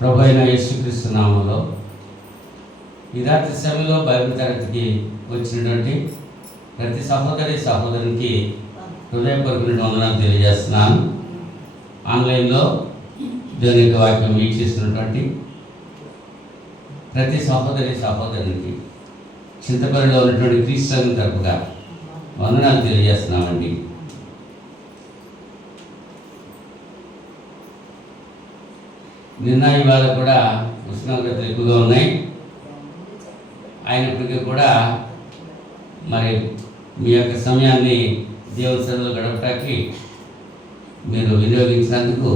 ప్రభు అయిన యేసుక్రీస్తు నామములో ఈ రాత్రి సమయంలో బైబిల్ తరగతికి వచ్చినటువంటి ప్రతి సహోదరునికి హృదయపూర్వక వందనాలు తెలియజేస్తున్నాను. ఆన్లైన్లో దేవుని యొక్క వాక్యం వీక్షిస్తున్నటువంటి ప్రతి సహోదరునికి చింతపల్లిలో ఉన్నటువంటి క్రీస్తు సంఘం తరపుగా వందనాలు తెలియజేస్తున్నామండి. నిన్న ఇవాళ కూడా ఉష్ణోగ్రతలు ఎక్కువగా ఉన్నాయి. అయినప్పటికీ కూడా మరి మీ యొక్క సమయాన్ని దేవుని సన్నిధిలో గడపడానికి మీరు వినియోగించినందుకు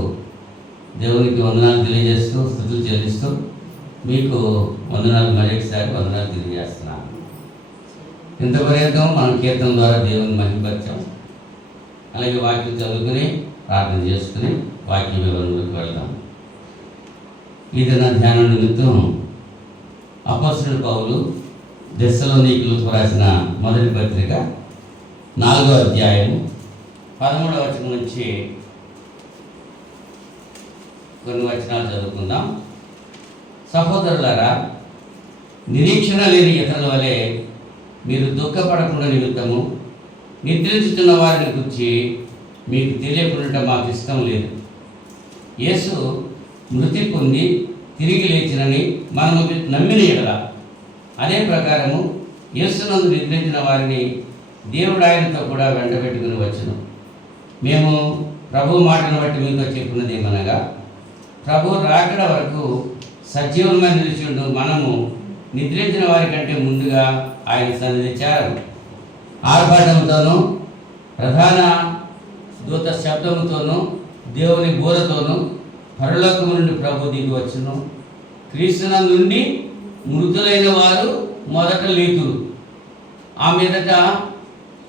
దేవునికి వందనాలు తెలియజేస్తూ స్తుతులు చెల్లిస్తూ మీకు వందనాలు మరొకసారి వందనాలు తెలియజేస్తున్నాను. ఇంతపర్యంతం మనం కీర్తన ద్వారా దేవుని మహిమపరిచాం. అలాగే వాక్యం చదువుకుని ప్రార్థన చేసుకుని వాక్య వివరణలోకి వెళ్దాం. ఈ దిన ధ్యానం నిమిత్తం అపోస్తలుడు పౌలు దెస్సలోనికీయులకు రాసిన మొదటి పత్రిక 4వ అధ్యాయం 13వ వచనం నుంచి కొన్ని వచనాలు చదువుకుందాం. సహోదరులారా, నిరీక్షణ లేని ఇతరుల వలె మీరు దుఃఖపడకుండా నిమిత్తము నిద్రించుతున్న వారిని గురించి మీకు తెలియకుండా మాకు ఇష్టం లేదు. యేసు మృతి పొంది తిరిగి లేచినని మనము నమ్మిన ఎడల అదే ప్రకారము యేసునందు నిద్రించిన వారిని దేవుడు ఆయనతో కూడా వెంటబెట్టుకుని వచ్చును. మేము ప్రభు మాటను బట్టి మీతో చెప్పినది ఏమనగా, ప్రభు రాకడ వరకు సజీవులమై నిలిచిండు మనము నిద్రించిన వారి కంటే ముందుగా ఆయన సన్నిధి చేరము. ఆర్భాటంతోనూ ప్రధాన దూత శబ్దముతోనూ దేవుని బోరతోనూ పరలోకము నుండి ప్రభు దిగి వచ్చును. క్రీస్తునందు నుండి మృతులైన వారు మొదట లేతురు. ఆ మీదట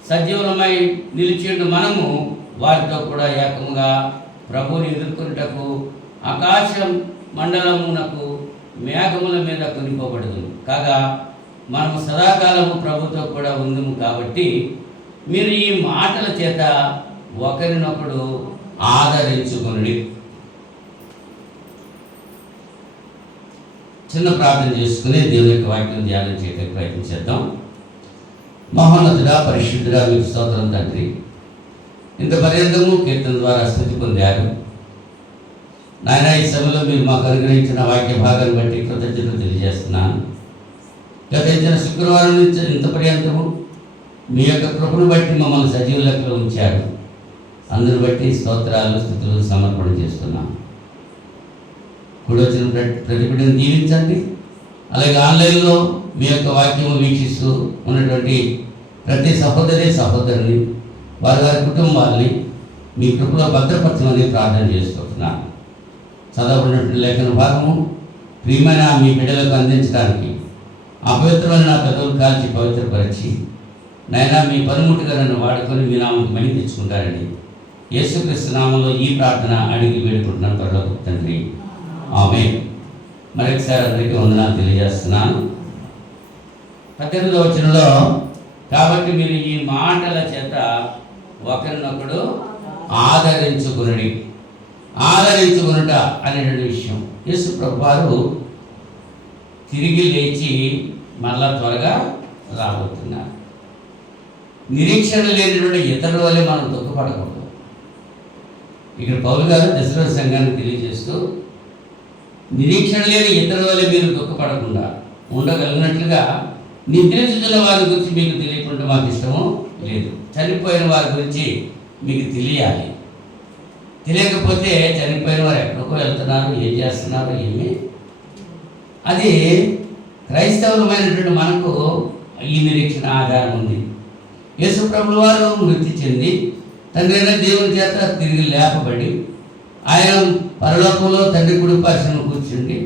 సజీవులమై నిలిచిండు మనము వారితో కూడా ఏకముగా ప్రభువుని ఎదుర్కొనుటకు ఆకాశం మండలమునకు మేఘముల మీద కొనిపోబడదు. కాగా మనము సదాకాలము ప్రభుతో కూడా ఉందము. కాబట్టి మీరు ఈ మాటల చేత ఒకరినొకడు ఆదరించుకొనుడి. చిన్న ప్రార్థన చేసుకుని దేవుని యొక్క వాక్యం ధ్యానం చేయడానికి ప్రయత్నం చేద్దాం. మహోన్నతుడా, పరిశుద్ధుడా, మీకు స్తోత్రం తండ్రి. ఇంత పర్యంతము కీర్తన ద్వారా స్థుతి పొందారు నాయన. ఈ సమయంలో మీరు మాకు అనుగ్రహించిన వాక్య భాగాన్ని బట్టి కృతజ్ఞతలు తెలియజేస్తున్నాను. గతించిన శుక్రవారం నుంచి ఇంత పర్యంతము మీ యొక్క కృపను బట్టి మమ్మల్ని సజీవ లెక్కలో ఉంచారు. అందుని బట్టి స్తోత్రాలు స్థుతులు సమర్పణ చేస్తున్నాను. కూడా వచ్చిన ప్రతి బిడ్డను దీవించండి. అలాగే ఆన్లైన్లో మీ యొక్క వాక్యము వీక్షిస్తూ ఉన్నటువంటి ప్రతి సహోదరుని వారి కుటుంబాలని మీ కృపలో భద్రపరచమని ప్రార్థన చేసుకుంటున్నాను. చదవబడినటువంటి లేఖన భాగము ప్రియమైన మీ బిడ్డలకు అందించడానికి అపవిత్రమైన నా పెదవులు కాల్చి పవిత్రపరిచి నైనా మీ పనిముట్టుగా నన్ను వాడుకొని మీ నామకు మహిమ తెచ్చుకుంటారండి. యేసుక్రీస్తు నామంలో ఈ ప్రార్థన అడిగి వేడుకుంటున్నాను పరలోక తండ్రి, ఆమేన్. మరొకసారి అందరికీ వందనాలు తెలియజేస్తున్నాను. 18వ వచనంలో, కాబట్టి మీరు ఈ మాటల చేత ఒకరినొకడు ఆదరించుకునుడి. ఆదరించుకునుట అనేటువంటి విషయం యేసు ప్రభువారు తిరిగి లేచి మళ్ళా త్వరగా రాబోతున్నారు. నిరీక్షణ లేనటువంటి ఇతరుల వల్లే మనం దుఃఖపడకూడదు. ఇక్కడ పౌలు గారు దశరథ సంఘానికి తెలియజేస్తూ, నిరీక్షణ లేని ఇతరుల వల్ల మీరు దుఃఖపడకుండా ఉండగలిగినట్లుగా నిద్రించుతున్న వారి గురించి మీకు తెలియకుండా మాకు ఇష్టమో లేదు. చనిపోయిన వారి గురించి మీకు తెలియాలి. తెలియకపోతే చనిపోయిన వారు ఎక్కడికో వెళ్తున్నారు, ఏం చేస్తున్నారు, ఏమి అది క్రైస్తవులమైనటువంటి మనకు ఈ నిరీక్షణ ఆధారం ఉంది. యేసు ప్రభుల వారు మృతి చెంది తండ్రి అయిన దేవుని చేత తిరిగి లేపబడి ఆయన పరలోకంలో తండ్రి కుడి పార్శ్వన కూర్చుండి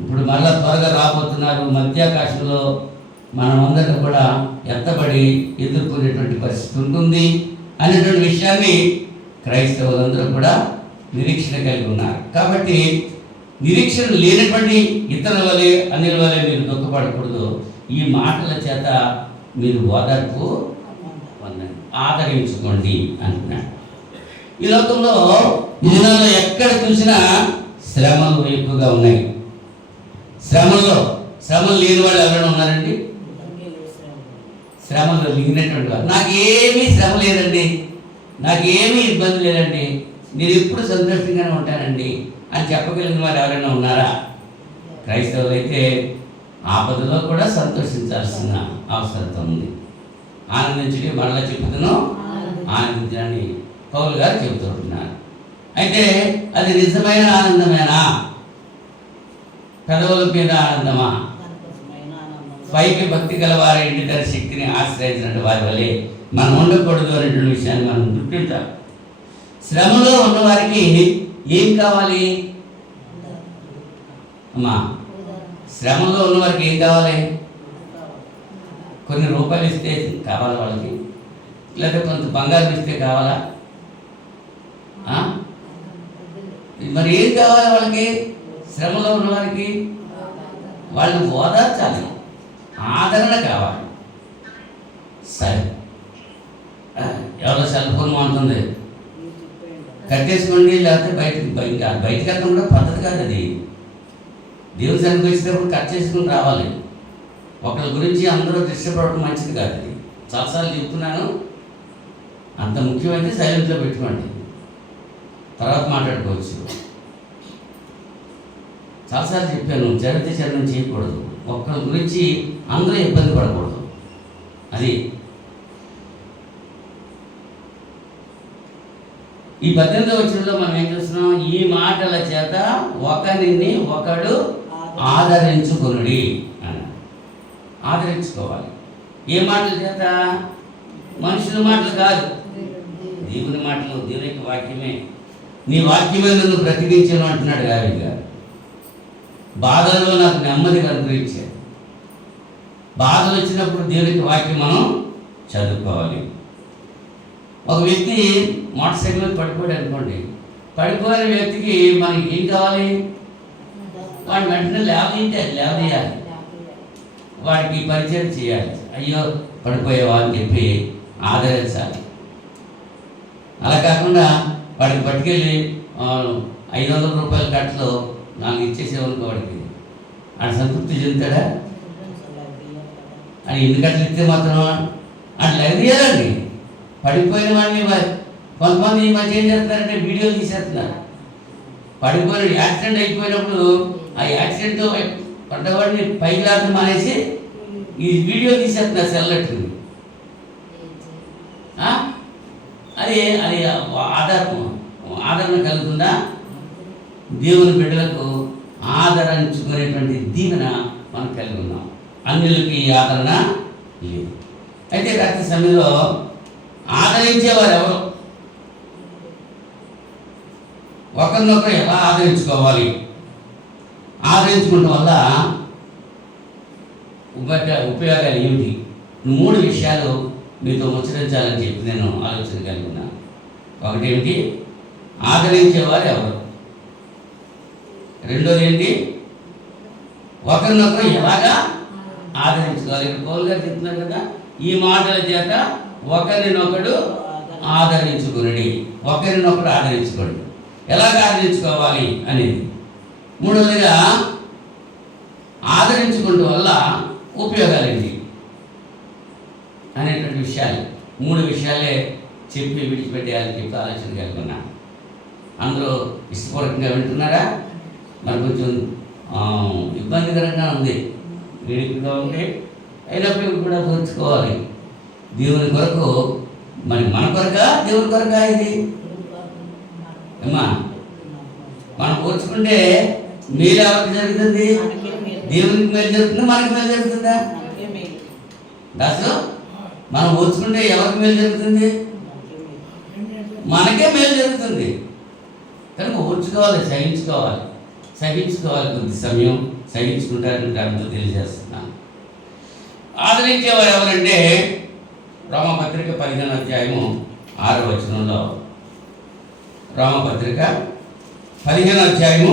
ఇప్పుడు మళ్ళా త్వరగా రాబోతున్నారు. మధ్యాకాశంలో మనమందరం కూడా ఎత్తబడి ఎదుర్కొనేటువంటి పరిస్థితి ఉంటుంది అనేటువంటి విషయాన్ని క్రైస్తవులందరూ కూడా నిరీక్షణ కలిగి ఉన్నారు. కాబట్టి నిరీక్షణ లేనటువంటి ఇతరుల వలె అన్యుల వలె మీరు దుఃఖపడకూడదు. ఈ మాటల చేత మీరు ఓదార్పు పొందండి, ఆదరించుకోండి అంటున్నాడు. ఈ లోకంలో ఈ దినాల్లో ఎక్కడ చూసినా శ్రమలు ఎక్కువగా ఉన్నాయి. శ్రమలు లేని వాళ్ళు ఎవరైనా ఉన్నారండి? శ్రమలు లేనటువంటి వారు, నాకేమీ శ్రమ లేదండి, నాకేమీ ఇబ్బంది లేదండి, నేను ఎప్పుడు సంతోషంగానే ఉంటానండి అని చెప్పగలిగిన వారు ఎవరైనా ఉన్నారా? క్రైస్తవులు అయితే ఆపదలో కూడా సంతోషించాల్సిన అవసరం ఉంది. ఆనందించడం మరలా చెబుతున్నాం, ఆనందించని పౌలు గారు చెబుతుంటున్నారు. అయితే అది నిజమైన ఆనందమేనా? పెదవుల మీద ఆనందమా? పైకి భక్తి గలవారి ఇంటి దాని శక్తిని ఆశ్రయించినట్టు వారి వల్లే మనం ఉండకూడదు అనేటువంటి విషయాన్ని మనం గుర్తించాలి. శ్రమలో ఉన్నవారికి ఏం కావాలి అమ్మా? శ్రమలో ఉన్నవారికి ఏం కావాలి? కొన్ని రూపాయలు ఇస్తే కావాలా వాళ్ళకి? లేదా కొంత బంగారం ఇస్తే కావాలా? మరి ఏం కావాలి వాళ్ళకి? శ్రమలో ఉన్నవారికి వాళ్ళు ఓదార్చాలి, ఆదరణ కావాలి. సరే, ఎవరో సెల్ ఫోన్ ఉంటుంది, కట్టేసుకోండి, లేకపోతే బయటకు వెళ్ళడం కూడా పద్ధతి కాదు. అది దేవుని సన్నిధికి వచ్చినప్పుడు కట్ చేసుకుని రావాలి. ఒకరి గురించి అందరూ ఇష్టపడటం మంచిది కాదు. అది చాలాసార్లు చెప్తున్నాను. అంత ముఖ్యమైతే సైలెంట్లో పెట్టుకోండి, తర్వాత మాట్లాడుకోవచ్చు. చాలాసార్లు చెప్పాను, జరిగితే చరణం చేయకూడదు, ఒక్కరి గురించి అందరూ ఇబ్బంది పడకూడదు. అది ఈ 18వ వచనంలో మనం ఏం చూస్తున్నాం? ఈ మాటల చేత ఒకరిని ఒకడు ఆదరించుకొనుడి అని. ఆదరించుకోవాలి. ఏ మాటల చేత? మనుషుల మాటలు కాదు, దేవుని మాటలు, దేవుని యొక్క వాక్యమే. నీ వాక్యమే నన్ను బ్రతికించాను అంటున్నాడు దావీదు గారు. బాధల్లో నాకు నెమ్మది అనుగ్రహించాడు. బాధలు వచ్చినప్పుడు దేవునికి వాక్యం మనం చదువుకోవాలి. ఒక వ్యక్తి మోటార్ సైకిల్ మీద పడిపోయాడు అనుకోండి, పడిపోయిన వ్యక్తికి మనకి ఏం కావాలి? వాడిని వెంటనే లేవదీయాలి, వాడికి పరిచయం చేయాలి. అయ్యో పడిపోయావా అని చెప్పి ఆదరించాలి. అలా కాకుండా వాడికి పట్టుకెళ్ళి 500 రూపాయల కట్టలో 4 ఇచ్చేసేవాళ్ళకి వాడికి ఆడు సంతృప్తి చెందుతాడా? అని 8 కట్టలు ఇస్తే మాత్రం అట్లా ఎగదీయాలండి. పడిపోయిన వాడిని కొంతమంది ఈ మధ్య ఏం చేస్తున్నారంటే వీడియోలు తీసేస్తున్నారు. పడిపోయిన యాక్సిడెంట్ అయిపోయినప్పుడు ఆ యాక్సిడెంట్ పడ్డవాడిని పైకి లాగడం మానేసి ఈ వీడియో తీసేస్తున్నారు సెల్లెట్టు. అది అది ఆదరణ కలుగుతుందా? దేవుని బిడ్డలకు ఆదరించుకునేటువంటి దీవెన మనం కలిగి ఉన్నాం. అన్యులకి ఈ ఆదరణ లేదు. అయితే రాత్రి సమయంలో ఆదరించేవారు ఎవరు? ఒకరినొకరు ఎలా ఆదరించుకోవాలి? ఆదరించుకోవడం వల్ల ఉపయోగాలు ఏమిటి? 3 విషయాలు మీతో ముచ్చరించాలని చెప్పి నేను ఆలోచన కలిగి ఉన్నాను. ఒకటి ఏమిటి? ఆదరించేవారు ఎవరు? రెండోది ఏంటి? ఒకరినొకరు ఎలాగా ఆదరించుకోవాలి? ఇక్కడ పౌలు గారు చెప్తున్నారు కదా, ఈ మాటల చేత ఒకరినొకడు ఆదరించుకుని, ఒకరినొకడు ఆదరించుకోండి. ఎలాగ ఆదరించుకోవాలి అనేది. మూడవదిగా ఆదరించుకోవడం వల్ల ఉపయోగాలేంటి అనేటువంటి విషయాలు 3 విషయాలే చెప్పి విడిచిపెట్టేయాలని చెప్పి ఆలోచన కలిగి ఉన్నాను. అందరూ ఇష్టపూర్వకంగా వింటున్నారా? మరి కొంచెం ఇబ్బందికరంగా ఉంది, వేడికగా ఉంటే అయినప్పటికీ కూడా పోల్చుకోవాలి. దేవుని కొరకు, మరి మన కొరక దేవుని కొరక ఇది అమ్మా. మనం పోల్చుకుంటే మేలు ఎవరికి జరుగుతుంది? దేవునికి మేలు జరుగుతుందా, మనకి మేలు జరుగుతుందా? అసలు మనం పోల్చుకుంటే ఎవరికి మేలు జరుగుతుంది? మనకే మేలు జరుగుతుంది. కనుక ఓర్చుకోవాలి, సహించుకోవాలి. కొద్ది సమయం సహించుకుంటారని దాంతో తెలియజేస్తున్నాను. ఆదరించేవారు ఎవరంటే రోమపత్రిక 15వ అధ్యాయము 6వ వచనంలో, రోమపత్రిక 15వ అధ్యాయము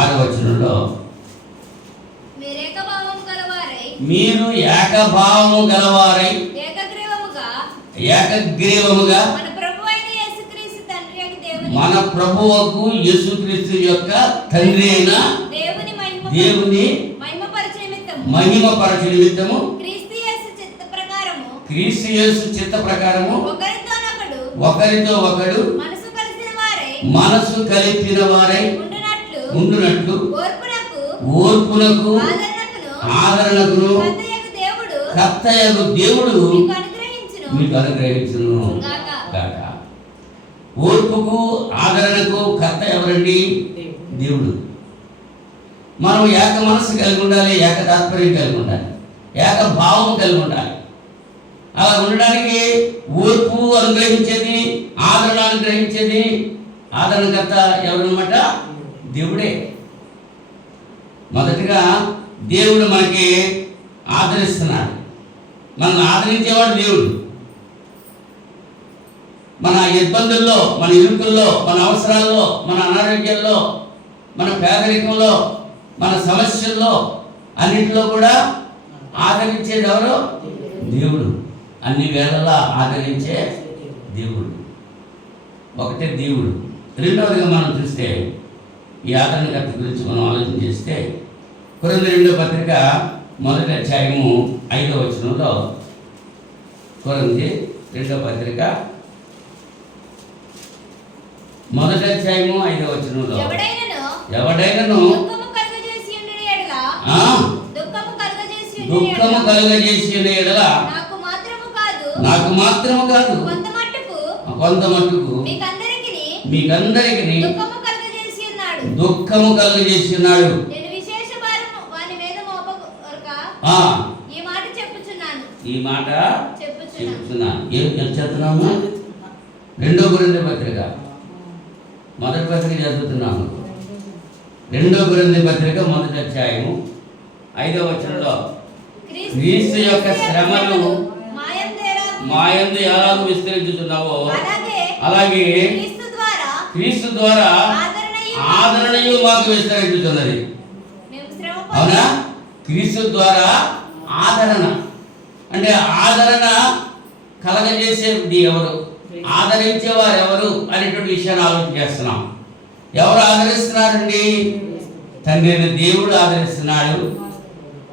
6వ వచనంలో, మీరు ఏకభావము గలవారై మన ప్రభువుకు యేసుక్రీస్తు యొక్క తండ్రి అయిన దేవుని మహిమపరచు నిమిత్తము క్రీస్తు యేసు చిత్త ప్రకారము ఒకరితో ఒకడు మనసు కలిపిన వారై ఉండునట్లు ఓర్పునకు ఆదరణకును కర్తయగు దేవుడు మీకు అనుగ్రహించును గాక. ఓర్పుకు ఆదరణకు కర్త ఎవరండి? దేవుడు. మనం ఏక మనసు కలిగి ఉండాలి, ఏక తాత్పర్యం కలిగి ఉండాలి, ఏక భావం కలిగి ఉండాలి. అలా ఉండడానికి ఓర్పు అనుగ్రహించేది, ఆదరణ అనుగ్రహించేది, ఆదరణకర్త ఎవరన్నమాట? దేవుడే. మొదటిగా దేవుడు మనకి ఆదరిస్తున్నాడు. మనల్ని ఆదరించేవాడు దేవుడు. మన ఇబ్బందుల్లో, మన ఇరుకుల్లో, మన అవసరాల్లో, మన అనారోగ్యాల్లో, మన పేదరికంలో, మన సమస్యల్లో అన్నింటిలో కూడా ఆదరించేది ఎవరు? దేవుడు. అన్ని వేళలా ఆదరించే దేవుడు. ఒకటే దేవుడు. రెండవదిగా మనం చూస్తే ఈ ఆదరణకర్త గురించి మనం ఆలోచన చేస్తే కొరింథీ 2వ పత్రిక 1వ అధ్యాయము 5వ వచనంలో, కొరింథీ 2వ పత్రిక 1వ అధ్యాయము 5వ వచనంలో, ఎవడైనను దుఃఖము కలుగజేసి ఎడల నాకు మాత్రము కాదు కొంత మట్టుకు మీకందరికి దుఃఖము కలుగజేసి ఉన్నాడు. ఈ మాట చెప్తున్నాను. ఏం చదువుతున్నాము? 2వ కొరింథీ పత్రిక 1వ పత్రిక చదువుతున్నాము. 2వ కొరింథీ పత్రిక 1వ అధ్యాయము 5వ వచనంలో, క్రీస్తు యొక్క శ్రమలు మాయందు ఎలాగూ విస్తరించుతున్నావో అలాగే క్రీస్తు ద్వారా ఆదరణయు మాకు విస్తరించుతున్నది. అవునా? క్రీస్తు ద్వారా ఆదరణ అంటే ఆదరణ కలగజేసేది ఎవరు, ఆదరించేవారు ఎవరు అనేటువంటి విషయాన్ని ఆలోచన చేస్తున్నాం. ఎవరు ఆదరిస్తున్నారండి? తండ్రి అయిన దేవుడు ఆదరిస్తున్నాడు,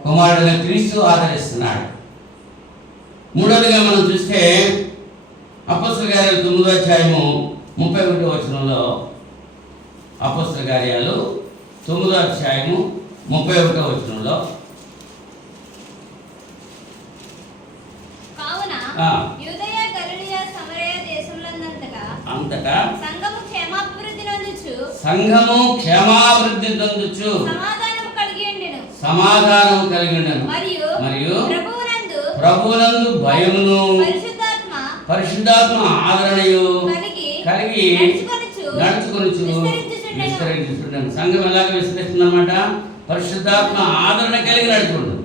కుమారుడైన క్రీస్తు ఆదరిస్తున్నాడు. మూడవదిగా మనం చూస్తే అపోస్తల కార్యాలు 9వ అధ్యాయము 31వ వచనంలో, అపోస్తల కార్యాలు 9వ అధ్యాయము 31వ వచనంలో, అంతటా సంఘము క్షేమాభివృద్ధి నందుచు సమాధానము కలిగి ఉండెను. మరియు ప్రభువునందు భయమును పరిశుద్ధాత్మ ఆదరణయు కలిగి నడుచుకొనుచు విస్తరించుచుండెను. సంఘం ఎలాగ విస్తరిస్తుందన్నమాట? పరిశుద్ధాత్మ ఆదరణ కలిగి నడుచుకుంటుంది.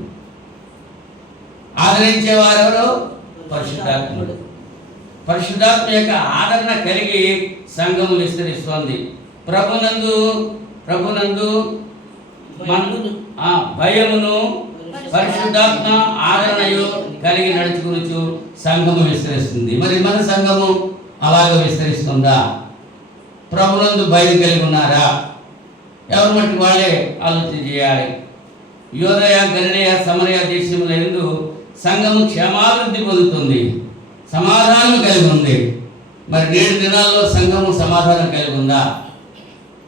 ఆదరించేవారెవరు? పరిశుద్ధాత్ముడు. పరిశుద్ధాత్మ యొక్క ఆదరణ కలిగి సంఘము విస్తరిస్తోంది. ప్రభునందు భయమును పరిశుద్ధాత్మ ఆదరణయు కలిగి నడుచుకునుచు సంఘము విస్తరిస్తుంది. మరి మన సంఘము అలాగ విస్తరిస్తుందా? ప్రభునందు భయం కలిగి ఉన్నారా? ఎవరి మట్టి వాళ్ళే ఆలోచన చేయాలి. యూదయ, గలిలయ, సమరయ దేశముల యందు సంఘము క్షేమాభివృద్ధి పొందుతుంది, సమాధానం కలిగి ఉంది. మరి నేడు దినాల్లో సంఘము సమాధానం కలిగి ఉందా?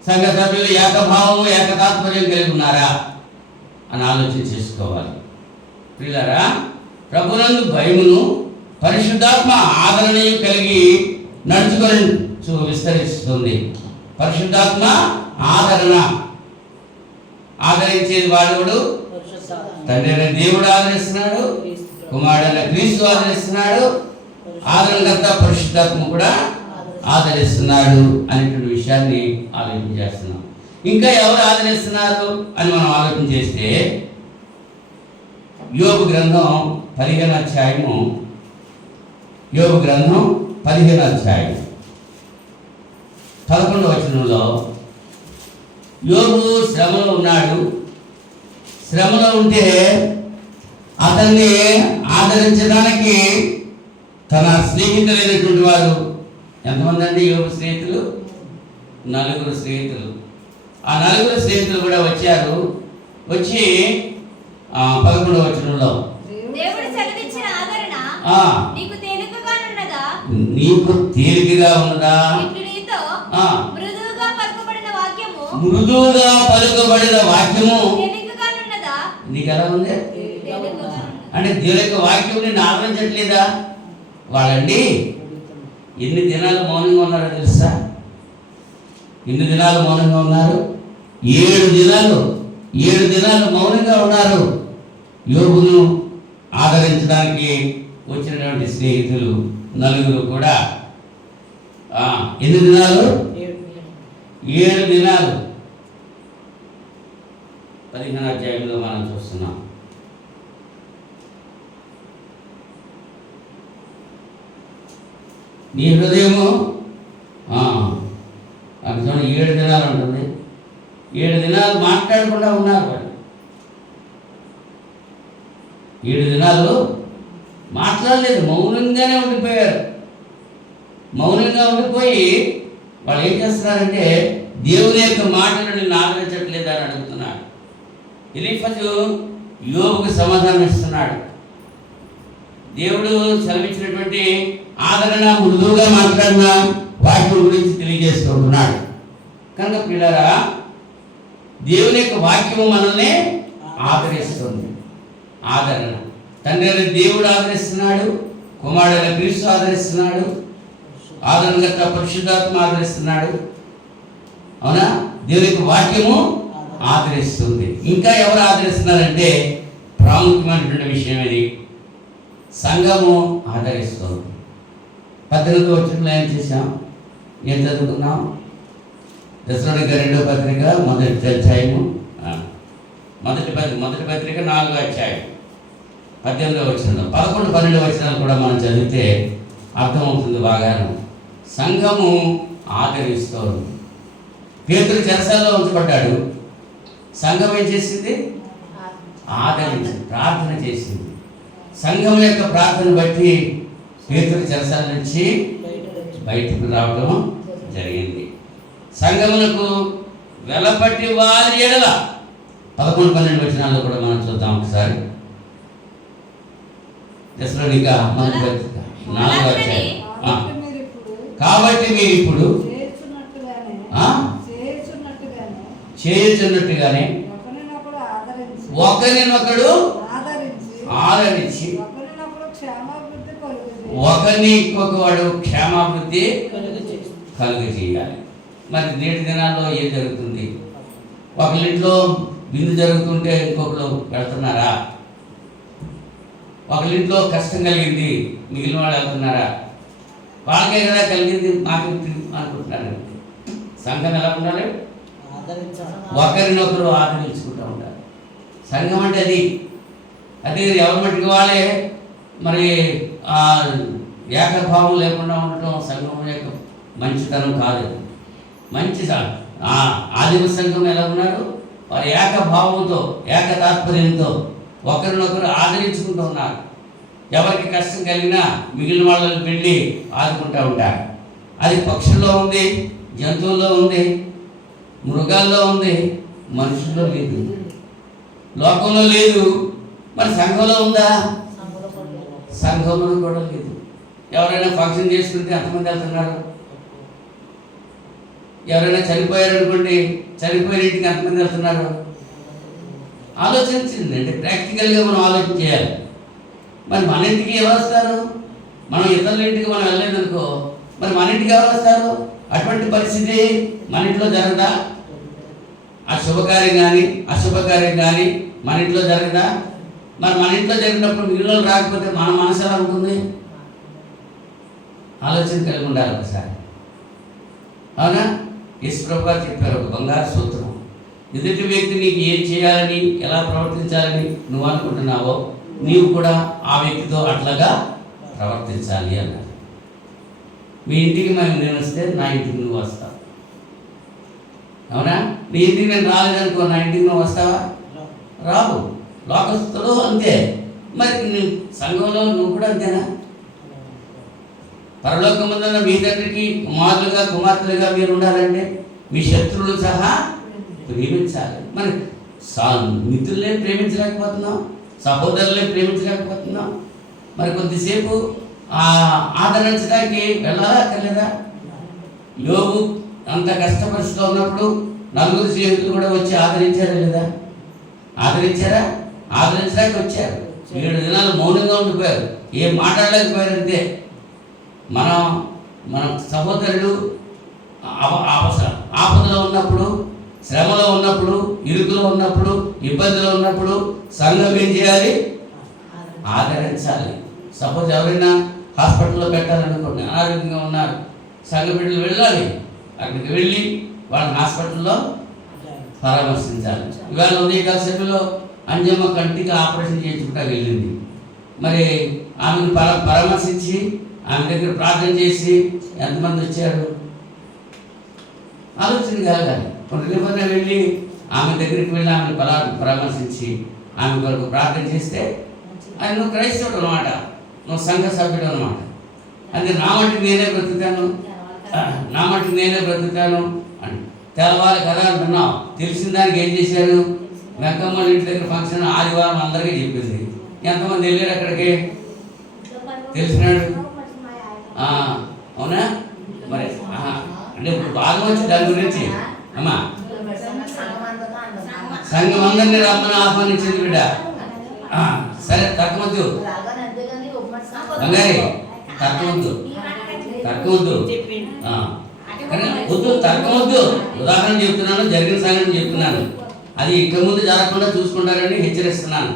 సంఘ సభ్యులు ఏకభావము, ఏకతాత్పర్యం కలిగి ఉన్నారా అని ఆలోచన చేసుకోవాలి. ప్రియులారా, ప్రభునందు భయమును పరిశుద్ధాత్మ ఆదరణయు కలిగి నడుచుకొని విస్తరిస్తుంది. పరిశుద్ధాత్మ ఆదరణ. ఆదరించేది వాడు తండ్రి దేవుడు ఆదరిస్తున్నాడు, కుమారుడైన క్రీస్తు ఆదరిస్తున్నాడు, ఆదరణకర్త పరిశుద్ధాత్మ కూడా ఆదరిస్తున్నాడు అనేటువంటి విషయాన్ని ఆలోచన చేస్తున్నాం. ఇంకా ఎవరు ఆదరిస్తున్నారు అని మనం ఆలోచన చేస్తే యోబు గ్రంథం 15వ అధ్యాయము, యోబు గ్రంథం 15వ అధ్యాయం 11వ వచనంలో, యోబు శ్రమలో ఉన్నాడు. శ్రమలో ఉంటే అతన్ని ఆదరించడానికి తన స్నేహితులైనటువంటి వారు ఎంతమంది అండి? యోబు స్నేహితులు నలుగురు స్నేహితులు. ఆ నలుగురు స్నేహితులు కూడా వచ్చారు. వచ్చి 11వ వచనంలో దేవుడు సెలవిచ్చిన ఆదరణ నీకు తేలికగానున్నదా? నీకు తేలికగా ఉన్నదా? ఇట్లు నీతో మృదువుగా పలుకబడిన వాక్యము తేలికగానున్నదా? నీకు ఎలా ఉంది అంటే దేవుని యొక్క వాక్యం నిన్ను ఆదరించట్లేదా? వాళ్ళండి ఎన్ని దినాలు మౌనంగా ఉన్నారో తెలుసా? ఎన్ని దినాలు మౌనంగా ఉన్నారు? 7 దినాలు మౌనంగా ఉన్నారు. యోబును ఆదరించడానికి వచ్చినటువంటి స్నేహితులు నలుగురు కూడా ఎన్ని దినాలు? 7 దినాలు. 15వ అధ్యాయంలో మనం చూస్తున్నాం. నీ హృదయము అక్కడ 7 దినాలు ఉంటుంది. 7 దినాలు మాట్లాడకుండా ఉన్నారు వాళ్ళు. 7 దినాలు మాట్లాడలేదు, మౌనంగానే ఉండిపోయారు. మౌనంగా ఉండిపోయి వాళ్ళు ఏం చేస్తున్నారంటే దేవుని యొక్క మాటలు నిన్ను ఆదరించట్లేదు అని అడుగుతున్నాడు. ఎలీఫజు యోబుకు సమాధానం ఇస్తున్నాడు. దేవుడు సెలవిచ్చినటువంటి ఆదరణ మృదువుగా మాట్లాడిన వాక్యం గురించి తెలియజేస్తున్నాడు. కనుక పిల్లరా, దేవుని యొక్క వాక్యము మనల్ని ఆదరిస్తుంది. ఆదరణ తండ్రి దేవుడు ఆదరిస్తున్నాడు, కుమారుడైన క్రీస్తు ఆదరిస్తున్నాడు, ఆదరణకర్త పరిశుద్ధాత్మ ఆదరిస్తున్నాడు. అవునా? దేవుని యొక్క వాక్యము ఆదరిస్తుంది. ఇంకా ఎవరు ఆదరిస్తున్నారంటే ప్రాముఖ్యమైనటువంటి విషయం ఇది, సంఘము ఆదరిస్తుంది. 18వ వచనంలో ఏం చేశాం? ఏం చదువుకున్నాం? దశలోనిక 2వ పత్రిక మొదటి అధ్యాయము మొదటి పత్రిక 4వ అధ్యాయం 18వ వచనంలో 11, 12 వచనాలు కూడా మనం చదివితే అర్థమవుతుంది బాగాను. సంఘము ఆదరిస్తుంది. పేతురు చెరసాలలో ఉంచబడ్డాడు. సంఘం ఏం చేసింది? ఆదరించింది, ప్రార్థన చేసింది. సంఘం యొక్క ప్రార్థన బట్టి పేతురు చెరసాల నుంచి బయటకు రావడం జరిగింది. సంఘములకు వెలపట్టి వారి ఎడల 11, 12 వచనాల్లో కూడా మనం చూద్దాం ఒకసారి. దశలోనిక 4వ అధ్యాయం. కాబట్టి మీరు ఇప్పుడు చేయుచున్నట్టుగానే ఒకరినొకడు ఆదరించి ఒకరికొకడు క్షేమాభివృద్ధి కలుగ చేయాలి. మరి నేటి దినాల్లో ఏం జరుగుతుంది? ఒకరింట్లో విందు జరుగుతుంటే ఇంకొకరు వెళ్తున్నారా? ఒకరింట్లో కష్టం కలిగింది, మిగిలిన వాళ్ళు వెళ్తున్నారా? వాళ్ళకే కదా కలిగింది, మాకు అనుకుంటున్నారు. సంఘం ఎలా ఉండాలి? ఒకరినొకరు ఆదరించుకుంటూ ఉంటారు. సంఘం అంటే అది ఎవరి మట్టుకు వాళ్ళే మరి ఏకభావం లేకుండా ఉండటం సంఘం యొక్క మంచితనం కాదు. మంచి ఆదిమ సంఘం ఎలా ఉన్నారు? వారు ఏకభావంతో ఏకతాత్పర్యంతో ఒకరినొకరు ఆదరించుకుంటూ ఉన్నారు. ఎవరికి కష్టం కలిగినా మిగిలిన వాళ్ళని వెళ్ళి ఆదుకుంటూ ఉంటారు. అది పక్షుల్లో ఉంది, జంతువుల్లో ఉంది, మృగాల్లో ఉంది, మనుషుల్లో లేదు, లోకంలో లేదు. మరి సంఘంలో ఉందా? సంఘంలో కూడా లేదు. ఎవరైనా ఫంక్షన్ చేసుకుంటే ఎంతమంది వెళ్తున్నారు? ఎవరైనా చనిపోయారు అనుకోండి, చనిపోయిన ఇంటికి ఎంతమంది వెళ్తున్నారు? ఆలోచించింది అంటే ప్రాక్టికల్గా మనం ఆలోచన చేయాలి. మరి మన ఇంటికి ఎవరు వస్తారు? మనం ఇతరుల ఇంటికి మనం వెళ్ళలేదనుకో, మరి మన ఇంటికి ఎవరు వస్తారు? అటువంటి పరిస్థితి మన ఇంట్లో జరగదా? ఆ శుభకార్యం కానీ అశుభకార్యం కానీ మన ఇంట్లో జరగదా? మరి మన ఇంట్లో జరిగినప్పుడు మిగిలిన రాకపోతే మన మనసు ఎలా ఉంటుంది? ఆలోచన కలిగి ఉండాలి ఒకసారి. అవునా? యేసుప్రభు గారు చెప్పారు ఒక బంగారు సూత్రం. ఎదుటి వ్యక్తి నీకు ఏం చేయాలని, ఎలా ప్రవర్తించాలని నువ్వు అనుకుంటున్నావో నీవు కూడా ఆ వ్యక్తితో అట్లాగా ప్రవర్తించాలి అన్నారు. మీ ఇంటికి నేను వస్తే నా ఇంటికి నువ్వు వస్తావు. అవునా? నీ ఇంటికి నేను రాలేదనుకో, నా ఇంటికి నువ్వు వస్తావా? రావు. లోకస్తులు అంతే. మరి సంఘంలో నువ్వు కూడా అంతేనా? పరలోకమందున్న మీ తండ్రికి కుమారులుగా కుమార్తెలుగా మీరు ఉండాలంటే మీ శత్రువులు సహా ప్రేమించాలి. మరి మిత్రులే ప్రేమించలేకపోతున్నాం, సహోదరులే ప్రేమించలేకపోతున్నాం. మరి కొద్దిసేపు ఆదరించడానికి వెళ్ళాలా అక్కర్లేదా? యోబు అంత కష్టపరుస్తూ ఉన్నప్పుడు నలుగురు స్నేహితులు కూడా వచ్చి ఆదరించారా లేదా? ఆదరించారా? ఆదరించడానికి వచ్చారు. 7 దినాలు మౌనంగా ఉండిపోయారు, ఏం మాట్లాడలేకపోయారు. అంతే. మన సహోదరుడు ఆపదలో ఉన్నప్పుడు, శ్రమలో ఉన్నప్పుడు, ఇరుకులో ఉన్నప్పుడు, ఇబ్బందిలో ఉన్నప్పుడు సంఘం ఏం చేయాలి? ఆదరించాలి. సపోజ్ ఎవరైనా హాస్పిటల్లో పెట్టాలనుకోండి, అనారోగ్యంగా ఉన్నారు, సంఘ బిడ్డలు వెళ్ళాలి. అక్కడికి వెళ్ళి వాళ్ళని హాస్పిటల్లో పరామర్శించాలి. ఇవాళ ఉదయకాల సమయంలో అంజమ్మ కంటికి ఆపరేషన్ చేయించుకుంటా వెళ్ళింది. మరి ఆమెను పరామర్శించి ఆమె దగ్గర ప్రార్థన చేసి ఎంతమంది వచ్చారు ఆలోచన కలగాలి. కొంతమంది వెళ్ళి ఆమె దగ్గరికి వెళ్ళి ఆమెను పరామర్శించి ఆమె కొరకు ప్రార్థన చేస్తే అది నువ్వు క్రైస్తవుడు అనమాట, నువ్వు సంఘ సభ్యుడు అనమాట. అది నా మట్టికి నేనే బ్రతుకుతాను, నా మట్టికి నేనే బ్రతుకుతాను అని తెలవాలి కదా అంటున్నావు. తెలిసిన దానికి ఏం చేశారు? వెంకమ్మ ఇంటి దగ్గర ఫంక్షన్ ఆదివారం అందరికీ చెప్పింది. ఎంతమంది వెళ్ళారు అక్కడికి? తెలిసినాడు. అవునా? మరి అంటే ఇప్పుడు బాగా వచ్చి దాని గురించి అమ్మా సంఘం అందరినీ రమ్మని ఆహ్వానించింది బిడ్డ. సరే తక్కువద్దు బంగారి, తక్కువద్దు తక్కువద్దు వద్దు, తక్కువద్దు. ఉదాహరణ చెప్తున్నాను, జరిగిన సంఘటన చెప్తున్నాను. అది ఇక ముందు జరగకుండా చూసుకుంటారని హెచ్చరిస్తున్నాను.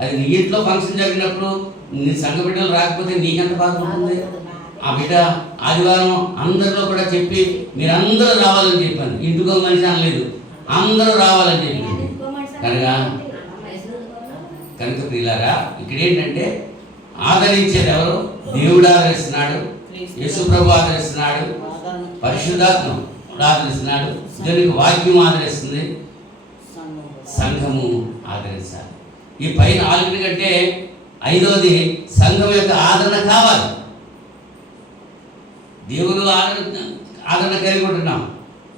అది నీ ఇంట్లో ఫంక్షన్ జరిగినప్పుడు నీ సంఘ బిడ్డలు రాకపోతే నీకెంత బాధ ఉంటుంది? ఆ బిడ్డ ఆదివారం అందరిలో కూడా చెప్పి మీరందరూ రావాలని చెప్పాను. ఇంటికో మనిషి అనలేదు, అందరూ రావాలని చెప్పింది. కనుక ప్రియులారా, ఇక్కడ ఏంటంటే ఆదరించేది ఎవరు? దేవుడు ఆదరిస్తున్నాడు, యేసు ప్రభు ఆదరిస్తున్నాడు, పరిశుద్ధాత్మ ఆదరిస్తున్నాడు, దేవునికి వాక్యం ఆదరిస్తుంది, సంఘము ఆదరించాలి. ఈ పైన 4 కంటే 5వది సంఘం యొక్క ఆదరణ కావాలి. దేవుడు ఆదరణ కలిగి ఉంటున్నాం,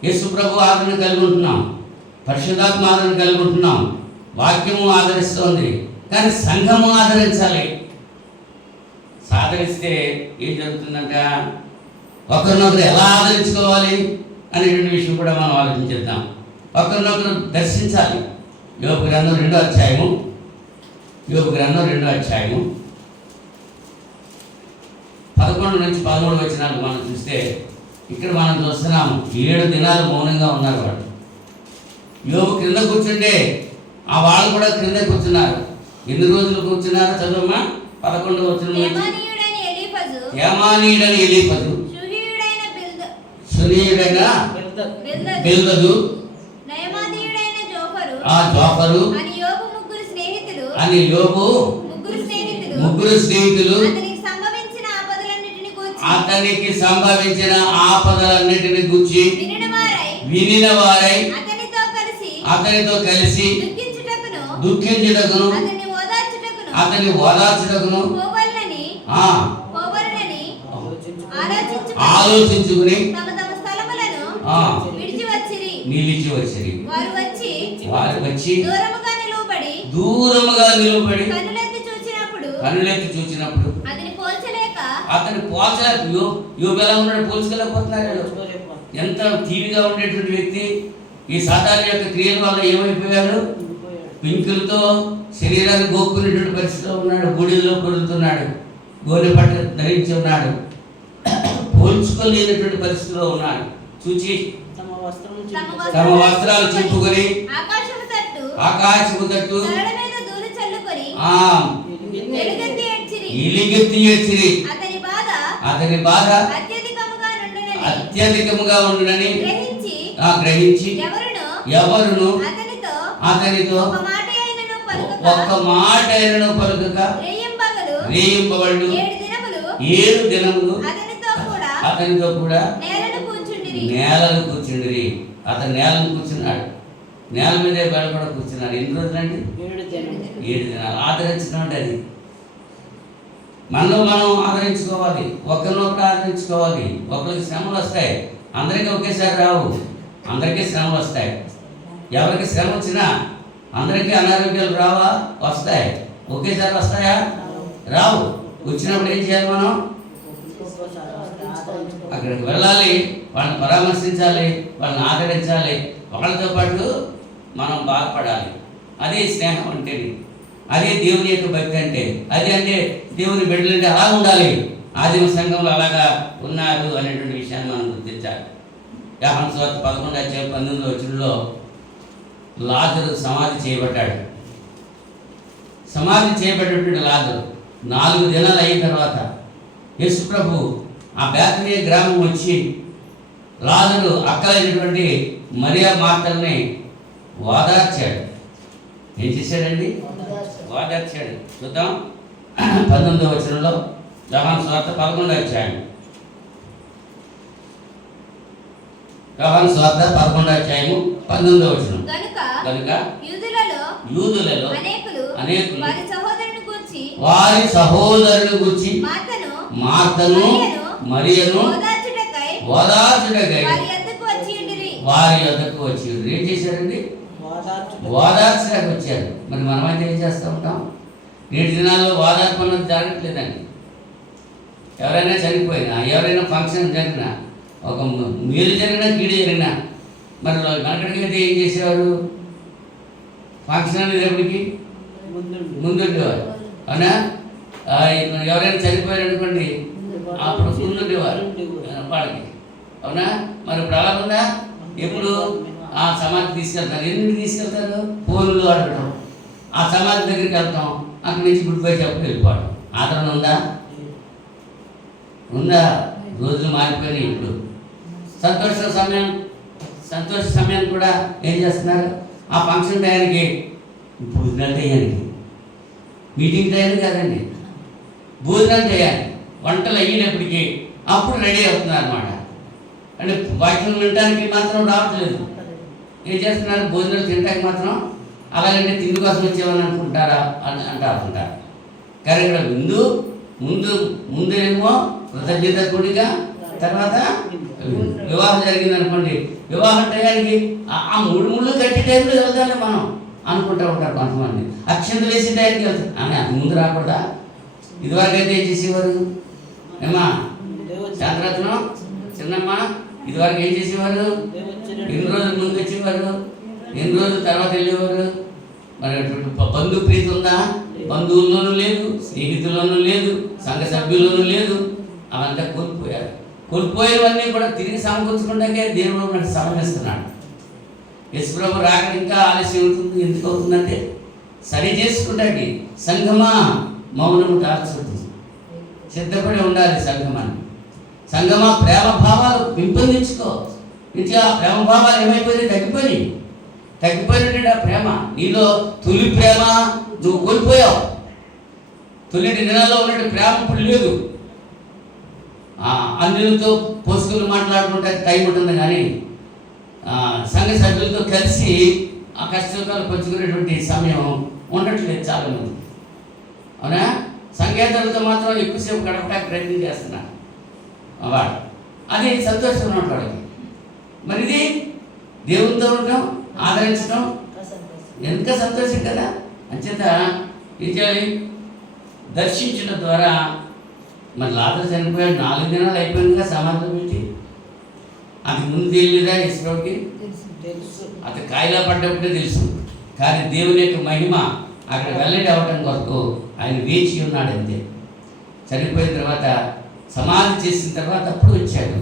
యేసు ప్రభు ఆదరణ కలిగి ఉంటున్నాం, పరిశుద్ధాత్మ ఆదరణ కలిగి ఉంటున్నాం, వాక్యము ఆదరిస్తోంది. కానీ సంఘము ఆదరించాలి. ఆదరిస్తే ఏం జరుగుతుందంట? ఒకరినొకరు ఎలా ఆదరించుకోవాలి అనేటువంటి విషయం కూడా మనం ఆలోచించేద్దాం. ఒకరినొకరు దర్శించాలి. యోబు గ్రంథం 2వ అధ్యాయము, యోబు గ్రంథం 2వ అధ్యాయము 11 నుంచి 13 వచనాలు మనం చూస్తే ఇక్కడ మనం చూస్తున్నాము 7 దినాలు మౌనంగా ఉన్నారు వాళ్ళు. యోబు క్రింద కూర్చుంటే ఆ వాళ్ళు కూడా క్రింద కూర్చున్నారు. ఎన్ని రోజులు కూర్చున్నారు? చదువమ్మా 11వ వచనం నుంచి. హేమానీయుడని ఎలీఫజు, సునీయుడైన బిల్దదు, ఆ జోఫరు అని యోబు ముగ్గురు స్నేహితులు అతనికి సంభవించిన ఆపదలన్నిటిని గురించి వినిన వారై అతనితో కలిసి దుఃఖించుటకును అతని ఓదార్చుటకును ఆలోచించుకుని నిలిచి వచ్చిరి. వారు వచ్చి దూరముగా నిలబడి కనులెత్తి చూచినప్పుడు అతని పోల్చలేక యోబు ఎలా ఉన్నాడు? పోల్చుకోలేకపోతున్నాడు. ఎంత తీవిగా ఉండేటువంటి వ్యక్తి ఈ సాతాను యొక్క క్రియల వల్ల ఏమైపోయాడు? పింకులతో శరీరాన్ని గోక్కునేటువంటి పరిస్థితిలో ఉన్నాడు, గుడిలో పొరులుతున్నాడు, గోనె పట్ట ధరించి ఉన్నాడు, పోల్చుకోలేనటువంటి పరిస్థితిలో ఉన్నాడు. చూచి తమ వస్త్రాలు చింపుకొని ఆకాశము తట్టు ఎలుగెత్తి ఏడ్చిరి. అతని బాధ అత్యధికముగా ఉండునని గ్రహించి ఎవరును అతనితో ఒక్క మాట అయినను పలుకక రేయింబవళ్ళు 7 దినములు అతనితో కూడా నేలను కూర్చుండిరి. అతను నేలను కూర్చున్నాడు, నేల మీదే బయట కూడా కూర్చున్నాడు. ఎన్ని రోజులండి? 7 దినాలు. ఆదరించడం అంటే అది. మనలో మనం ఆదరించుకోవాలి, ఒకరినొకరు ఆదరించుకోవాలి. ఒకరికి శ్రమలు వస్తాయి, అందరికీ ఒకేసారి రావు. అందరికీ శ్రమలు వస్తాయి. ఎవరికి శ్రమ వచ్చినా అందరికీ అనారోగ్యాలు రావా? వస్తాయి. ఒకేసారి వస్తాయా? రావు. వచ్చినప్పుడు ఏం చేయాలి? మనం అక్కడికి వెళ్ళాలి, వాళ్ళని పరామర్శించాలి, వాళ్ళని ఆదరించాలి, వాళ్ళతో పాటు మనం బాధపడాలి. అదే స్నేహం అంటే, అదే దేవుని యొక్క భక్తి అంటే. అది అంటే దేవుని బిడ్డలంటే అలా ఉండాలి. ఆదిమ సంఘంలో అలాగా ఉన్నారు అనేటువంటి విషయాన్ని మనం గుర్తించాలి. యోహాను సువార్త 11:19 లాజరు సమాధి చేయబడ్డాడు. సమాధి చేయబడినటువంటి లాజరు 4 దినాలు అయిన తర్వాత యేసు ప్రభు ఆ బేతనియ గ్రామం వచ్చి లాజరు అక్కలైనటువంటి మరియా మార్తల్ని ఓదార్చాడు. ఏం చేశాడండి? ఓదార్చాడు. చూద్దాం 19వ వచనంలో, యోహాను సువార్త 11వ అధ్యాయం. యోహాను సువార్త 11వ అధ్యాయము 19వ వచనం. కనుక యూదులలో అనేకులు వారి సహోదరుని గూర్చి మార్తను మరియను ఓదార్చుటకై వారి యొద్దకు వచ్చి ఏం చేశారండి? ఓదార్చడానికి వచ్చారు. మరి మనమైతే ఏం చేస్తూ ఉంటాం? నేటి దినాల్లో ఓదార్పు అన్నది జరగట్లేదండి. ఎవరైనా చనిపోయినా, ఎవరైనా ఫంక్షన్ జరిగినా, ఒక మేలు జరిగినా కీడు జరిగినా, మరి మనకడికైతే ఏం చేసేవారు? ఫంక్షన్ అనేటప్పటికి ముందుండేవారు. అవునా? ఎవరైనా చనిపోయారు అనుకోండి, అప్పుడు ముందుండేవారు వాళ్ళకి. అవునా? మరి ఇప్పుడు అలా ఉందా? ఎప్పుడు ఆ సమాధి తీసుకెళ్తారు. ఎందుకు తీసుకెళ్తారు? ఫోన్లు అడగడం, ఆ సమాధి దగ్గరికి వెళ్తాం, అక్కడి నుంచి గుడ్ బై చెప్పి వెళ్ళిపోవడం. ఆదరణ ఉందా? ఉందా? రోజులు మారిపోయినాయి. ఇప్పుడు సంతోష సమయం కూడా ఏం చేస్తున్నారు? ఆ ఫంక్షన్ టయానికి, భోజనాలు టయానికి, మీటింగ్ టయానికి కాదండి, భోజనాలు టయానికి, వంటలు అయ్యేటప్పటికి అప్పుడు రెడీ అవుతున్నారు అన్నమాట. అంటే వాక్యం వినడానికి మాత్రం రావట్లేదు. ఏం చేస్తున్నారు? భోజనాలు తినడానికి మాత్రం అలాగంటే తిండి కోసం వచ్చేవని అనుకుంటారా అని అంటారు. కానీ ఇక్కడ ముందేమో కృతజ్ఞత కూడిక, తర్వాత వివాహం జరిగింది అనుకోండి, వివాహం టయానికి ఆ 3 ముళ్ళు కట్టి టైంలో వెళ్తానే మనం అనుకుంటూ ఉంటారు కొంతమంది. అక్షంతలు వేసే టైంకి వెళ్తారు. అని అది ముందు రాకూడదా? ఇదివరకు అయితే ఏం చేసేవారు? ఏమా శాంతరత్నం, చిన్నమ్మ, ఇదివరకు ఏం చేసేవారు? ఎన్ని రోజుల ముందు వచ్చేవారు, ఎన్ని రోజుల తర్వాత వెళ్ళేవారు. మరి బంధు ప్రీతి ఉందా? బంధువుల్లోనూ లేదు, స్నేహితుల్లోనూ లేదు, సంఘ సభ్యుల్లోనూ లేదు. అవంతా కోల్పోయారు. కోల్పోయేవన్నీ కూడా తిరిగి సమకూర్చుకుంటాకే దేవుడు మనకు సమమిస్తున్నాడు. యేసుప్రభు రాక ఇంకా ఆలస్యం అవుతుంది. ఎందుకు అవుతుందంటే సరి చేసుకుంటాకి. సంఘమా మౌనము దాల్చుతుంది. సిద్ధపడి ఉండాలి సంఘమాన్ని. సంఘమా ప్రేమ భావాలు పెంపొందించుకో. ఇంకా ప్రేమ భావాలు ఏమైపోయినాయి? తగ్గిపోయినటువంటి ఆ ప్రేమ నీలో తొలి ప్రేమ నువ్వు కోల్పోయావు. తొలిటి దినాల్లో ఉన్నట్టు ప్రేమ ఇప్పుడు లేదు. అన్యులతో పోసుకుని మాట్లాడుకుంటే టైం ఉంటుంది, కానీ సంఘ సభ్యులతో కలిసి ఆ కష్టకాలు పంచుకునేటువంటి సమయం ఉండట్లేదు చాలామంది. అవునా? సంగీతాలతో మాత్రం ఎక్కువసేపు గడపడానికి ప్రయత్నం చేస్తున్నారు వాడు. అది సంతోషంగా ఉంటాడు. మరి ఇది దేవునితో ఉండటం, ఆదరించడం ఎంత సంతోషం కదా. అంచేత ఏం చేయాలి? దర్శించడం ద్వారా. మరి లాజరు చనిపోయాడు, 4 దినాలు అయిపోయిందిగా సమాధిలో పెట్టి. అది ముందు తెలియదా యేసుప్రభుకి? అతను కాయలా పడ్డప్పుడే తెలుసు. కానీ దేవుని యొక్క మహిమ అక్కడ వెల్లడి అవ్వటం కొరకు ఆయన వేచి ఉన్నాడు అంతే. చనిపోయిన తర్వాత సమాధి చేసిన తర్వాత అప్పుడు వచ్చాడు.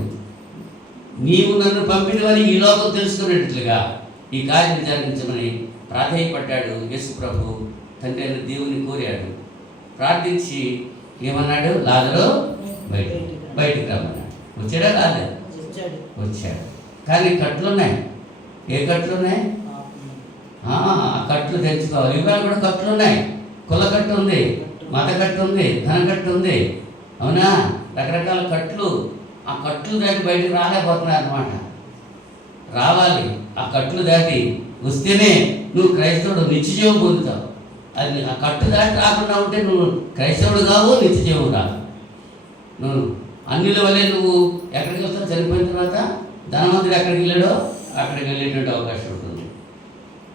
నీవు నన్ను పంపినవని ఈ లోకం తెలుసుకునేటట్లుగా ఈ కార్యం జరిగించమని ప్రాధేయపడ్డాడు యేసు ప్రభు. తండ్రి అయిన దేవుని కోరాడు, ప్రార్థించి ఏమన్నాడు? లాజరు బయటికి రమ్మన్నాడు. వచ్చాడా? కాదు, వచ్చాడు. కానీ కట్లున్నాయి. ఏ కట్లున్నాయి? ఆ కట్లు తెచ్చుకోవాలి. ఇవాళ కూడా కట్లు ఉన్నాయి. కుల కట్టు ఉంది, మత కట్టు ఉంది, ధన కట్టు ఉంది. అవునా? రకరకాల కట్లు. ఆ కట్లు దాటి బయటకు రాలేకపోతున్నాయి అన్నమాట. రావాలి. ఆ కట్లు దాటి వస్తేనే నువ్వు క్రైస్తవుడు, నిత్యజీవం పొందుతావు. అది ఆ కట్టు దాటి రాకుండా ఉంటే నువ్వు క్రైస్తవుడు కావు, నిత్యజీవం రావు. నువ్వు అన్నిల వల్లే నువ్వు ఎక్కడికి వెళ్తావు? చనిపోయిన తర్వాత ధనవంతుడు ఎక్కడికి వెళ్ళాడో అక్కడికి వెళ్ళేటువంటి అవకాశం ఉంటుంది.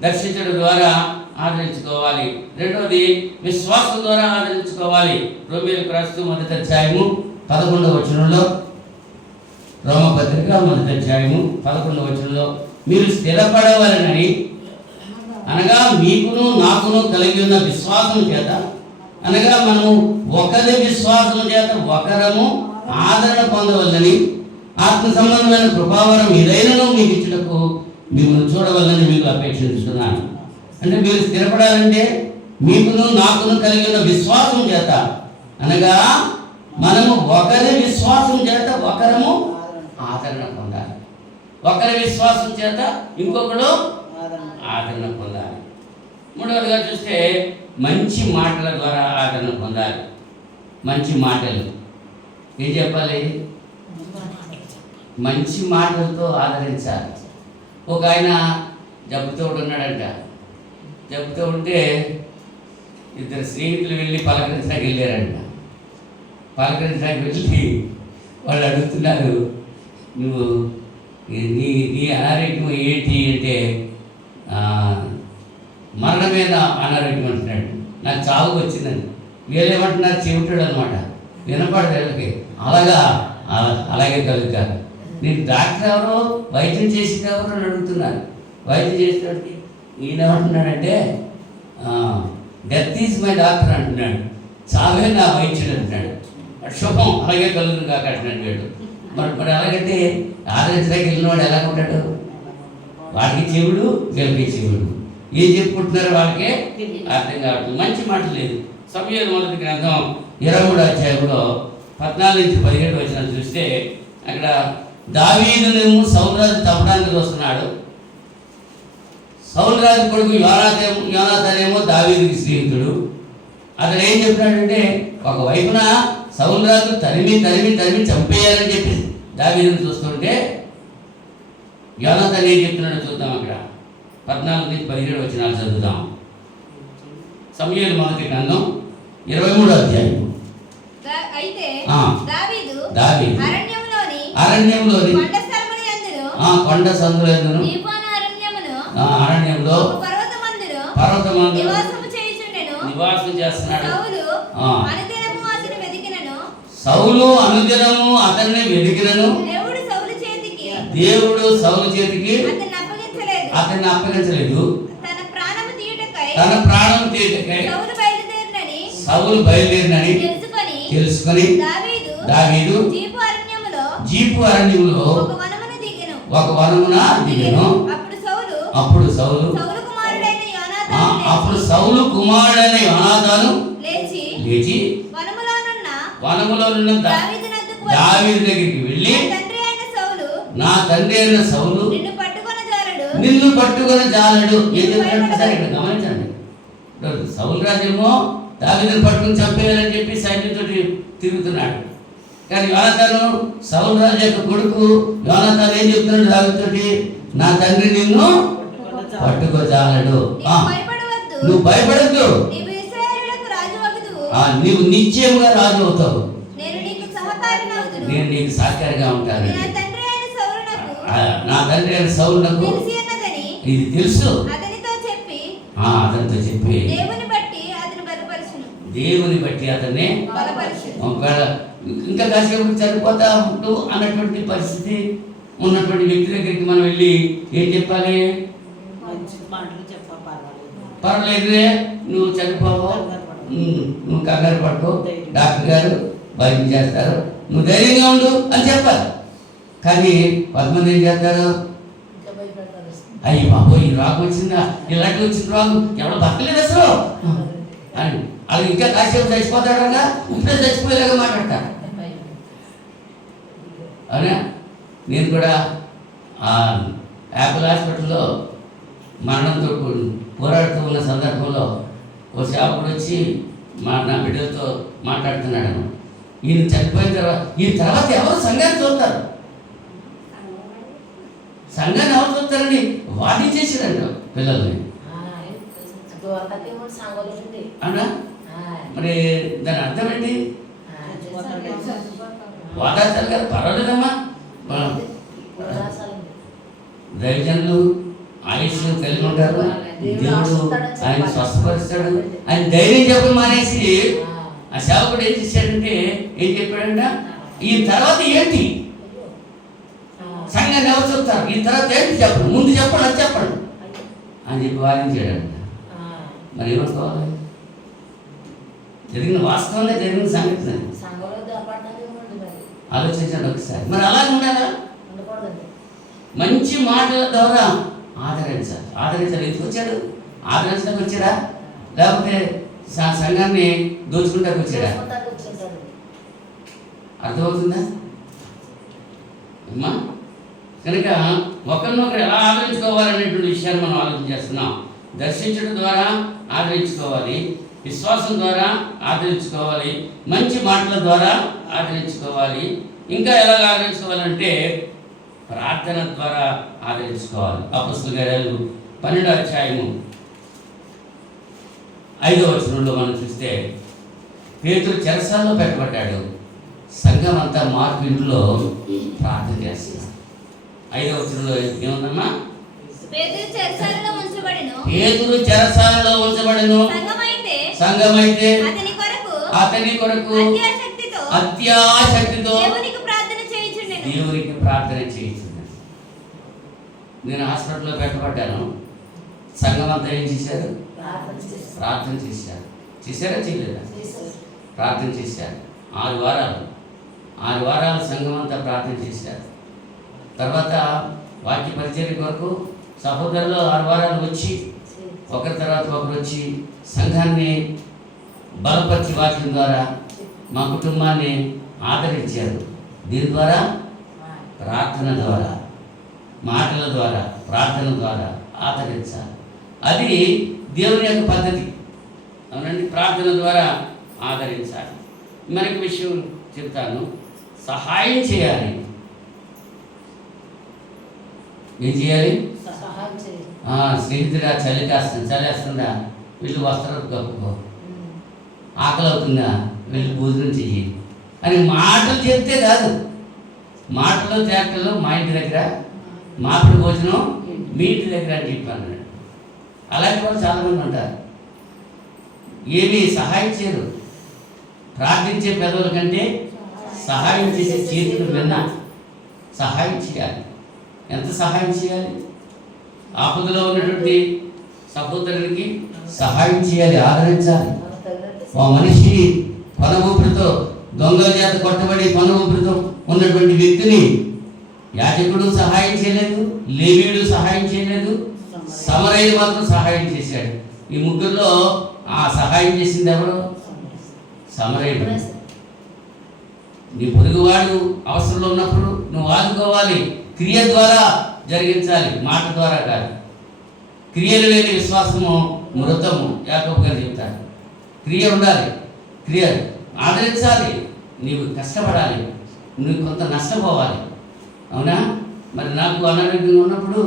దర్శించడం ద్వారా ఆదరించుకోవాలి. రెండవది విశ్వాసం ద్వారా ఆదరించుకోవాలి. రోమీయులకు రాస్తూ 1వ అధ్యాయము 11వ వచనంలో, రోమపత్రిక 1వ అధ్యాయము 11వ వచనంలో, మీరు స్థిరపడవలనని అనగా మీకును నాకును కలిగి ఉన్న విశ్వాసం చేత, అనగా మనము ఒకరి విశ్వాసం చేత ఒకరము ఆదరణ పొందవల్లని ఆత్మ సంబంధమైన కృపావరం ఏదైనాను మీకు ఇచ్చుటకు మిమ్మల్ని చూడవల్లని మీకు అపేక్షిస్తున్నాను. అంటే మీరు స్థిరపడాలంటే మీకును నాకును కలిగి ఉన్న విశ్వాసం చేత, అనగా మనము ఒకరి విశ్వాసం చేత ఒకరము ఆదరణ పొందాలి. ఒకరి విశ్వాసం చేత ఇంకొకడు ఆదరణ పొందాలి. మూడవదిగా చూస్తే మంచి మాటల ద్వారా ఆదరణ పొందాలి. మంచి మాటలు ఏం చెప్పాలి? మంచి మాటలతో ఆదరించాలి. ఒక ఆయన జబ్బుతో ఉన్నాడంట. జబ్బుతో ఉంటే ఇద్దరు స్నేహితులు వెళ్ళి పలకరించడానికి వెళ్ళారంట. పలకరించడానికి వెళ్ళి వాళ్ళు అడుగుతున్నారు, నువ్వు నీ నీ అనారోగ్యం ఏంటి అంటే, మరణమైన అనారోగ్యం అంటున్నాడు. నాకు చావు వచ్చిందని. వీళ్ళేమంటున్నారు, చెవిటాడు అనమాట, వినపడదు వీళ్ళకి. అలాగే కలుగుతా. నేను డాక్టర్ ఎవరో, వైద్యం చేసేది ఎవరో అని అడుగుతున్నాను. వైద్యం చేసేవాడికి ఈయన ఏమంటున్నాడంటే, డెత్ ఈజ్ మై డాక్టర్ అంటున్నాడు. చావే నా వైద్యుడు అంటున్నాడు. శుభం అలాగే కలుగుతుంది కాక అంటున్నాడు వీడు. మరి అలాగంటే ఆదరించడానికి వెళ్ళినవాడు ఎలా ఉంటాడు? వాడికి చెవుడు, వీళ్ళకి చెవుడు. ఏం చెప్పుకుంటున్నారో వాళ్ళకే అర్థం కావట్లేదు. మంచి మాట లేదు. సమూయేలు 1వ గ్రంథం 23వ అధ్యాయంలో 14 నుంచి 17 వచనాలు చూస్తే, అక్కడ దావీదునేమో సౌలు రాజు చంపడానికి వస్తున్నాడు. సౌలు రాజు కొడుకు యోనాతానేమో దావీదుకి స్నేహితుడు. అతడు ఏం చెప్పినాడంటే, ఒకవైపున సౌలు రాజు తరిమి చంపేయాలని చెప్పి దావీదుని చూస్తుంటే, యోనాతాను ఏం చెప్తున్నాడో చూద్దాం. అక్కడ 14 నుంచి 17 వచనాలు చదువుదాం. సమూయేలు 1వ గ్రంథం 23వ అధ్యాయం. అయితే దావీదు అరణ్యంలోని కొండ సందులందును అరణ్యంలో పర్వతమందు నివాసం చేస్తున్నాడు. సౌలు అనుదినము అతన్ని వెతికినను దేవుడు సౌలు చేతికి అతన్ని అప్పగించలేదు. తన ప్రాణం తీయటకై సౌలు బయలుదేరినని తెలుసుకొని దావీదు జీపు అరణ్యంలో ఒక వనమున దిగెను. అప్పుడు సౌలు కుమారుడైన యోనాతాను లేచి వనములోనున్న దావీదు దగ్గరికి వెళ్ళి, నా తండ్రి అయిన సౌలు నిన్ను పట్టుకొని జాలడు. ఏం చెప్పినట్టు సార్ ఇక్కడ గమనించండి. సౌలు రాజేమో దావీదుని పట్టుకుని చంపేయాలని చెప్పి సైన్యంతో తిరుగుతున్నాడు. కానీ యోనాతాను సౌలు రాజు యొక్క కొడుకు యోనాతాను ఏం చెప్తున్నాడు దావీదుతోటి, నా తండ్రి నిన్ను పట్టుకోజాలడు. నువ్వు భయపడద్దు, నీవు నిశ్చయంగా రాజు అవుతావు, నేను నీకు సహకారిగా ఉంటాను. నా తండ్రి అయిన సౌలునకు ఇది తెలుసు. అతనితో చెప్పి దేవుని బట్టి అతన్ని ఒకవేళ ఇంకా కాసేపు చనిపోతా ఉంటూ అన్నటువంటి పరిస్థితి ఉన్నటువంటి వ్యక్తి దగ్గరికి మనం వెళ్ళి ఏం చెప్పాలి? పర్వాలేదురే, నువ్వు చనిపోవు, నువ్వు కంగారు పడుకో, డాక్టర్ గారు వైద్యం చేస్తారు, నువ్వు ధైర్యంగా ఉండు అని చెప్పాలి. కానీ 10 మంది ఏం చేస్తారు, అయ్యి బాబు ఈ రోగం వచ్చిందా, ఇలాంటి వచ్చిన రోగం ఎవడో బతకలేదు అసలు అని అది ఇంకా కాసేపు చచ్చిపోతాడగా ఇప్పుడే చచ్చిపోయేలాగా మాట్లాడతాడు. అవునా? నేను కూడా యాపిల్ హాస్పిటల్లో మరణంతో పోరాడుతూ ఉన్న సందర్భంలో ఓ సేవకుడు వచ్చి నా బిడ్డలతో మాట్లాడుతున్నాడు. ఈయన చనిపోయిన తర్వాత ఎవరు సంఘాన్ని చూస్తారు? సంఘాన్ని ఎవరు చూస్తారండి? వాటి చేసిరంట పిల్లల్ని. అవునా? మరి దాని అర్థం ఏంటి? వాదాచారు కదా, పర్వాలేదమ్మా, దైవజనులు ఆయుష్ కలిగి ఉంటారు. దేవుడు ఆయన స్వస్థపరుస్తాడు. ఆయన ధైర్యం చెప్పడం మానేసి ఆ సేవకుడు ఏం చేశాడంటే ఏం చెప్పాడంట, ఈ తర్వాత ఏంటి సంఘాన్ని ఎవరు చెప్తారు, ఈ తర్వాత ఏంటి చెప్పండి, ముందు చెప్పండి, అది చెప్పండి అని చెప్పి వాదించాడంట. మరి ఏమనుకోవాలి? జరిగిన వాస్తవంగా జరిగిన సంగతి ఆలోచించండి ఒకసారి. మరి అలాగే ఉండాలా? మంచి మాటల ద్వారా ఆదరించాలి. ఎందుకు వచ్చాడు? ఆదరించడానికి వచ్చాడా, లేకపోతే సంఘాన్ని దోచుకుంటానికి వచ్చాడా? అర్థమవుతుందా అమ్మా? కనుక ఒకరినొకరు ఎలా ఆదరించుకోవాలనేటువంటి విషయాన్ని మనం ఆలోచన చేస్తున్నాం. దర్శించడం ద్వారా ఆదరించుకోవాలి, విశ్వాసం ద్వారా ఆదరించుకోవాలి, మంచి మాటల ద్వారా ఆదరించుకోవాలి. ఇంకా ఎలా ఆదరించుకోవాలంటే ప్రార్థన ద్వారా ఆదరించుకోవాలి. అపొస్తలుల కార్యాలు 12వ అధ్యాయము 5వ వచనంలో మనం చూస్తే పేతురు చెరసాల్లో పెట్టబడ్డాడు. సంఘం అంతా మార్పు ఇంట్లో ప్రార్థన చేస్తున్నారు. 5వ వచనంలో ఏముందమ్మా? పేతురు చెరసాలలో ఉంచబడెను. సంఘమైతే అతని కొరకు అత్యాశక్తితో దేవునికి ప్రార్థన చేయించున్నాను. నేను హాస్పిటల్లో పెట్టబడ్డాను. సంఘం అంతా ఏం చేశారు? ప్రార్థన చేశారు. చేశారా చేయలేదా? ప్రార్థన చేశారు. 6 వారాలు సంఘం అంతా ప్రార్థన చేశారు. తర్వాత వాక్య పరిచర్య కొరకు సహోదరులు 6 వారాలు వచ్చి ఒకరి తర్వాత ఒకరు వచ్చి సంఘాన్ని బలపరిచి వాక్యం ద్వారా మా కుటుంబాన్ని ఆదరించారు. దీని ద్వారా ప్రార్థన ద్వారా, మాటల ద్వారా, ప్రార్థన ద్వారా ఆదరించాలి. అది దేవుని యొక్క పద్ధతి. అవునండి, ప్రార్థన ద్వారా ఆదరించాలి. మరొక విషయం చెప్తాను, సహాయం చేయాలి. ఏం చేయాలి? స్నేహితుడా చలివేస్తుందా, వీళ్ళు వస్త్రాలు కప్పుకో, ఆకలి అవుతుందా, వీళ్ళు భోజనం చెయ్యి అని మాటలు చెప్తే కాదు. మాటలు చేటలు మా ఇంటి దగ్గర, మాపిడి భోజనం మీ ఇంటి దగ్గర అని చెప్పాను. అలాంటి వాళ్ళు చాలామంది ఉంటారు. ఏమీ సహాయం చేయరు. ప్రార్థించే పెదవుల కంటే సహాయం చేసే చేతులు విన్నా. సహాయం చేయాలి. ఎంత సహాయం చేయాలి? ఆపదలో ఉన్నటువంటి సహోదరునికి సహాయం చేయాలి, ఆదరించాలి. ఆ మనిషి పన ఊపిరితో, దొంగల చేత కొట్టబడి పన ఊపిరితో ఉన్నటువంటి వ్యక్తిని యాజకుడు సహాయం చేయలేదు, లేవీయుడు సహాయం చేయలేదు, సమరయుడు మాత్రం సహాయం చేశాడు. ఈ ముగ్గురులో ఆ సహాయం చేసింది ఎవరు? సమరయుడు. నీ పొరుగువాడు అవసరంలో ఉన్నప్పుడు నువ్వు ఆదుకోవాలి. క్రియ ద్వారా జరిగించాలి, మాట ద్వారా కాదు. క్రియలు లేని విశ్వాసము మృతము, యాకోబు గారు చెప్తారు. క్రియ ఉండాలి, క్రియ ఆదరించాలి. నీవు కష్టపడాలి, నువ్వు కొంత నష్టపోవాలి. అవునా? మరి నాకు అనారోగ్యంగా ఉన్నప్పుడు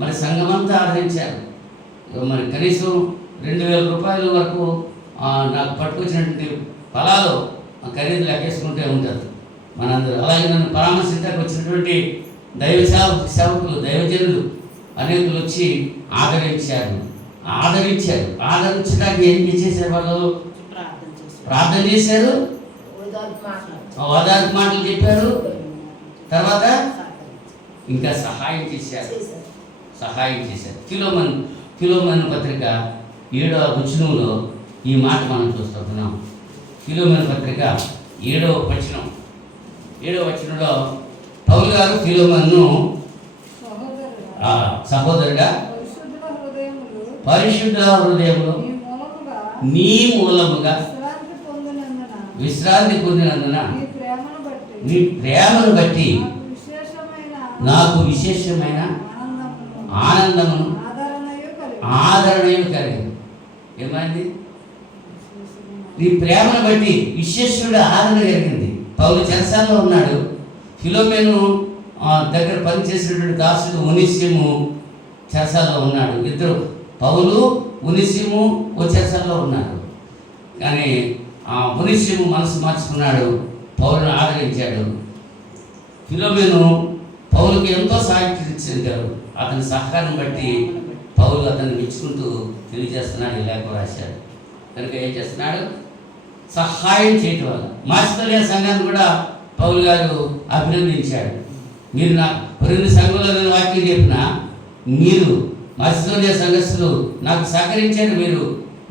మరి సంఘమంతా ఆదరించారు. మరి కనీసం 2000 రూపాయల వరకు నాకు పట్టుకొచ్చినటువంటి ఫలాలు ఖరీదు లెక్కేసుకుంటే ఉంటుంది మనందరూ. అలాగే నన్ను పరామర్శించడానికి వచ్చినటువంటి సేవకులు, దైవజనులు అనేకులు వచ్చి ఆదరించారు. ఆదరించడానికి ఏం చేశారు? వాళ్ళు ప్రార్థన చేశారు, ఓదార్పు మాటలు చెప్పారు, తర్వాత ఇంకా సహాయం చేశారు. ఫిలోమోను పత్రిక 7వ వచనంలో ఈ మాట మనం చూస్తున్నాం. ఫిలోమోను పత్రిక 7వ వచనంలో పౌలు గారు ఫిలోమోనును సహోదరుడా, పరిశుద్ధ హృదయములు నీ మూలముగా విశ్రాంతి పొందినందున నీ ప్రేమను బట్టి నాకు విశేషమైన ఆనందమును ఆదరణయు కలిగింది. ఏమైంది? నీ ప్రేమను బట్టి విశేషుడు ఆదరణ కలిగింది. పౌలు చెరసాలలో ఉన్నాడు. ఫిలోమోను దగ్గర పనిచేసినటువంటి దాసుడు ఒనేసిము చెరసాలలో ఉన్నాడు. ఇద్దరు, పౌలు ఒనేసిము ఓ చెరసాలలో ఉన్నారు. కానీ ఒనేసిము మనసు మార్చుకున్నాడు, పౌలును ఆదరించాడు. ఫిలోమోను పౌలుకి ఎంతో సహాయం అతని సహకారం బట్టి పౌలు అతన్ని మెచ్చుకుంటూ తెలియజేస్తున్నాడు, ఈ లేఖ రాశాడు. కనుక ఏం చేస్తున్నాడు? సహాయం చేయటం వల్ల మాసిదోనియా సంఘాన్ని కూడా పౌలు గారు అభినందించాడు. మీరు నా రెండు సంఘంలో నేను వాక్యం చెప్పిన మీరు మాసిదోనియా సంఘస్థులు నాకు సహకరించారు.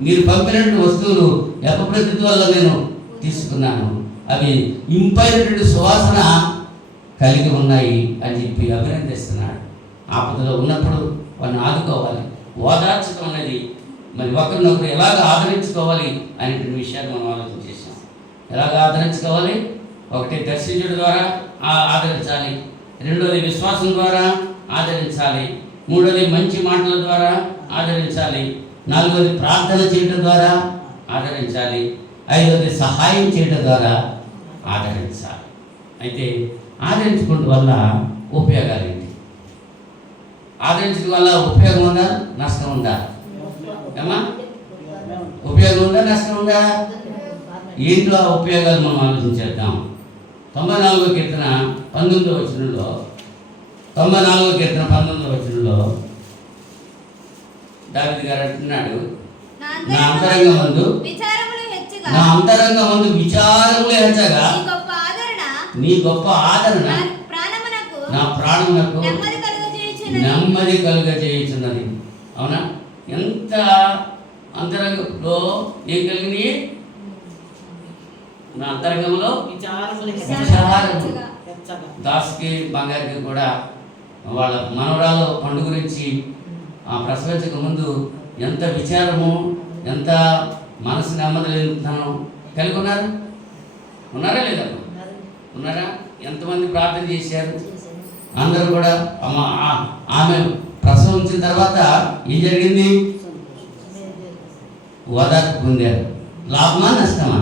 మీరు పంపినటువంటి వస్తువులు ఎపఫ్రొదితు వల్ల నేను తీసుకున్నాను, అవి ఇంపైనటువంటి సువాసన కలిగి ఉన్నాయి అని చెప్పి అభినందిస్తున్నాడు. ఆపదలో ఉన్నప్పుడు వారిని ఆదుకోవాలి, ఓదార్చడం అనేది మరి ఒకరినొకరు ఎలాగ ఆదరించుకోవాలి అనేటువంటి విషయాన్ని మనం ఆలోచన చేసాం. ఎలాగ ఆదరించుకోవాలి? ఒకటి దర్శించడం ద్వారా ఆదరించాలి, రెండోది విశ్వాసం ద్వారా ఆదరించాలి, మూడోది మంచి మాటల ద్వారా ఆదరించాలి, నాలుగోది ప్రార్థన చేయడం ద్వారా ఆదరించాలి, ఐదోది సహాయం చేయడం ద్వారా ఆదరించాలి. అయితే ఆదరించుకోవడం వల్ల ఉపయోగాలు ఏంటి? ఆదరించడం వల్ల ఉపయోగం ఉందా, నష్టం ఉందా? ఏమా ఉపయోగం ఉందా, నష్టం ఉందా? ఏంటో ఆ ఉపయోగాలు మనం ఆలోచించేద్దాం. 94వ కీర్తన 19వ వచనంలో 94వ కీర్తన 19వ వచనంలో దావీదు గారు అంటున్నాడు, నా అంతరంగమందు విచారములు హెచ్చగా నీ గొప్ప ఆదరణ నా ప్రాణమునకు నెమ్మది కలుగజేయుచున్నది. అవునా? ఎంత అంతరంగంలో ఏం కలిగినాయి? నా అంతరంగంలో విచారము. దాసుకి బంగారికి కూడా వాళ్ళ మనవరాలు పండుగ గురించి ప్రసవించక ముందు ఎంత విచారము, ఎంత మనసు నెమ్మది లేదనం కలిగి ఉన్నారు. ఉన్నారా లేదా? ఉన్నారా? ఎంతమంది ప్రార్థన చేశారు? అందరూ కూడా ఆమె ప్రసవించిన తర్వాత ఏం జరిగింది? ఓదార్పు పొందారు. లాభమా, నష్టమా?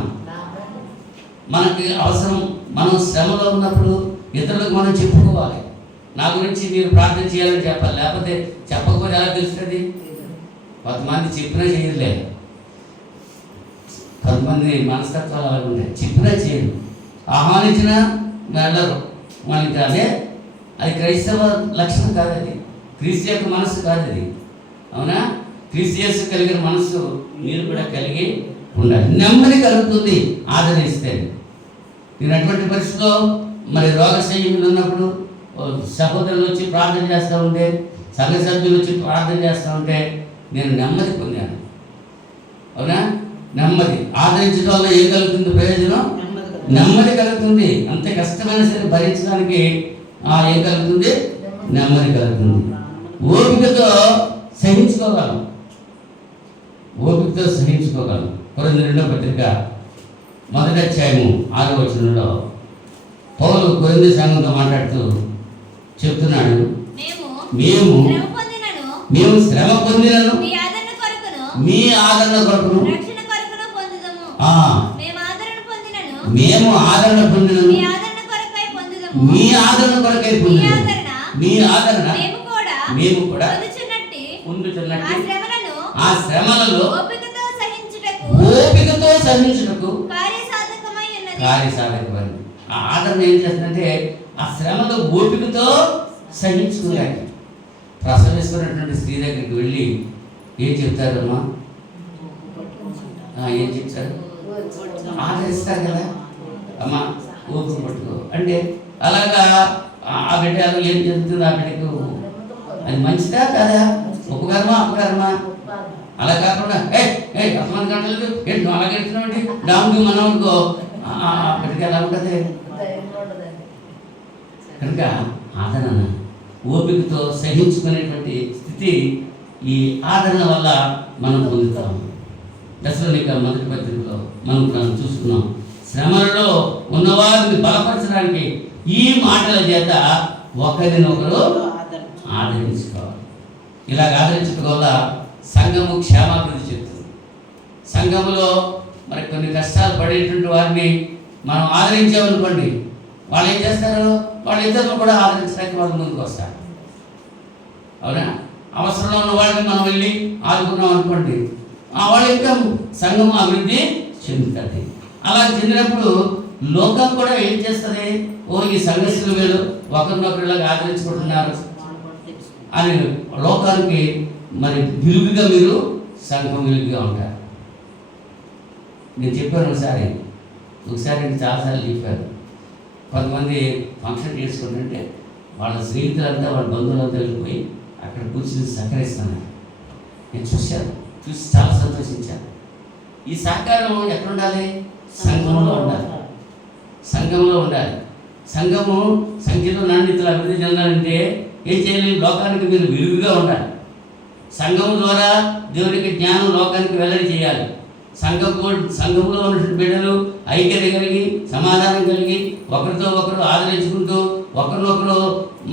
మనకి అవసరం. మనం శ్రమలో ఉన్నప్పుడు ఇతరులకు మనం చెప్పుకోవాలి. నా గురించి మీరు ప్రార్థన చేయాలని చెప్పాలి, లేకపోతే చెప్పకపోతే ఎలా తెలుస్తుంది? కొంతమంది చెప్పినా చేయలే, కొంతమంది మనస్తత్వాలు అలా ఉంటాయి, చెప్పినా చేయరు, ఆహ్వానించినా వెళ్ళరు. మనకి అదే అది క్రైస్తవ లక్షణం కాదు, అది క్రీస్తు యొక్క మనస్సు కాదు అది. అవునా? క్రీస్తు యేసు కలిగిన మనస్సు మీరు కూడా కలిగి ఉండాలి. నెమ్మది కలుగుతుంది ఆదరిస్తే. నేను అటువంటి పరిస్థితిలో మరి రోగశయ్యంలో ఉన్నప్పుడు సహోదరులు వచ్చి ప్రార్థన చేస్తూ ఉంటే, సంఘ సభ్యులు వచ్చి ప్రార్థన చేస్తూ ఉంటే నేను నెమ్మది పొందాను. అవునా? నెమ్మది ఆదరించడం వల్ల ఏం కలుగుతుంది? ప్రయోజనం నెమ్మది కలుగుతుంది. అంత కష్టమైన సరే భరించడానికి ఏం కలుగుతుంది? నెమ్మది కలుగుతుంది. ఓపికతో సహించుకోగలం, ఓపికతో సహించుకోగలం. కొరింథీ 2వ పత్రిక 1వ అధ్యాయము 6వ వచనంలో పౌలు కొరింథీ సంఘంతో మాట్లాడుతూ చెప్తున్నాడు, మేము శ్రమ పొందినను మీ ఆదరణ కొరకును మేము ఆదరణ పొందినను మీ ఆదరణ కొరకై పొందినను. మీ ఆదరణ మేము కూడా పొందుతున్నట్టు ఆ శ్రమలలో ఓపికతో సహించుటకు కార్యసాధకమైనది. ఆ ఆదరణ ఏం చేస్తుందంటే ఆ శ్రమలో ఓపికతో సహించుకున్నాడు. ప్రసవిస్తున్నటువంటి స్త్రీ దగ్గరికి వెళ్ళి ఏం చెప్తారమ్మా? ఏం చెప్తారు? ఆదరిస్తారు కదా, అమ్మ ఓపిక పట్టుకో అంటే. అలాగా ఆ బిడ్డ ఏం చెప్తుంది? ఆ బిడ్డకు అది మంచిదా కాదా? ఉపకారమా అపకారమా? అలా కాకుండా అంతమంది గంటలు ఏంటి అలాగే ఎడుతున్నామండి డామ్కి మనం అనుకో బిడ్డకి ఎలా ఉంటుంది? కనుక ఆదరణ, ఓపికతో సహించుకునేటువంటి స్థితి ఈ ఆదరణ వల్ల మనం పొందుతాం. దశలోనిక 1వ పత్రికలో మనం చూసుకున్నాం. శ్రమలలో ఉన్నవారిని బలపరచడానికి ఈ మాటల చేత ఒకరినొకరు ఆదరించుకోవాలి. ఇలాగ ఆదరించడం వల్ల సంఘము క్షేమాభివృద్ధి చెందుతుంది. సంఘములో మరి కొన్ని కష్టాలు పడేటువంటి వారిని మనం ఆదరించామనుకోండి, వాళ్ళు ఏం చేస్తారు? వాళ్ళు ఇద్దరు కూడా ఆదరించడానికి వాళ్ళు ముందుకు వస్తారు. అవునా? అవసరంలో ఉన్న వాళ్ళని మనం వెళ్ళి ఆదుకున్నాం అనుకోండి, వాళ్ళు ఇంకా సంఘం అభివృద్ధి చెందుతుంది. అలా చెందినప్పుడు లోకం కూడా ఏం చేస్తుంది? ఈ సంఘస్థులు వీళ్ళు ఒకరినొకరు ఇలాగ ఆదరించుకుంటున్నారు, అని లోకానికి మరి విలుగుగా మీరు సంఘం విలుగుగా ఉంటారు. నేను చెప్పాను ఒకసారి నేను చాలాసార్లు చెప్పాను. కొంతమంది ఫంక్షన్ చేసుకుంటుంటే వాళ్ళ స్నేహితులంతా వాళ్ళ బంధువులంతా వెళ్ళిపోయి అక్కడ కూర్చుని సహకరిస్తున్నారు. నేను చూసి చాలా సంతోషించాను. ఈ సహకారం ఎక్కడ ఉండాలి? సంఘంలో ఉండాలి. సంఘంలో ఉండాలి. సంఘము సంఖ్యలో నాణ్యతలు అభివృద్ధి చెందాలంటే ఏం చేయాలి? లోకానికి మీరు విలువగా ఉండాలి. సంఘం ద్వారా దేవునికి జ్ఞానం లోకానికి వెల్లడి చేయాలి. సంఘంలో ఉన్నటువంటి బిడ్డలు ఐక్యత కలిగి సమాధానం కలిగి ఒకరితో ఒకరు ఆదరించుకుంటూ ఒకరినొకరు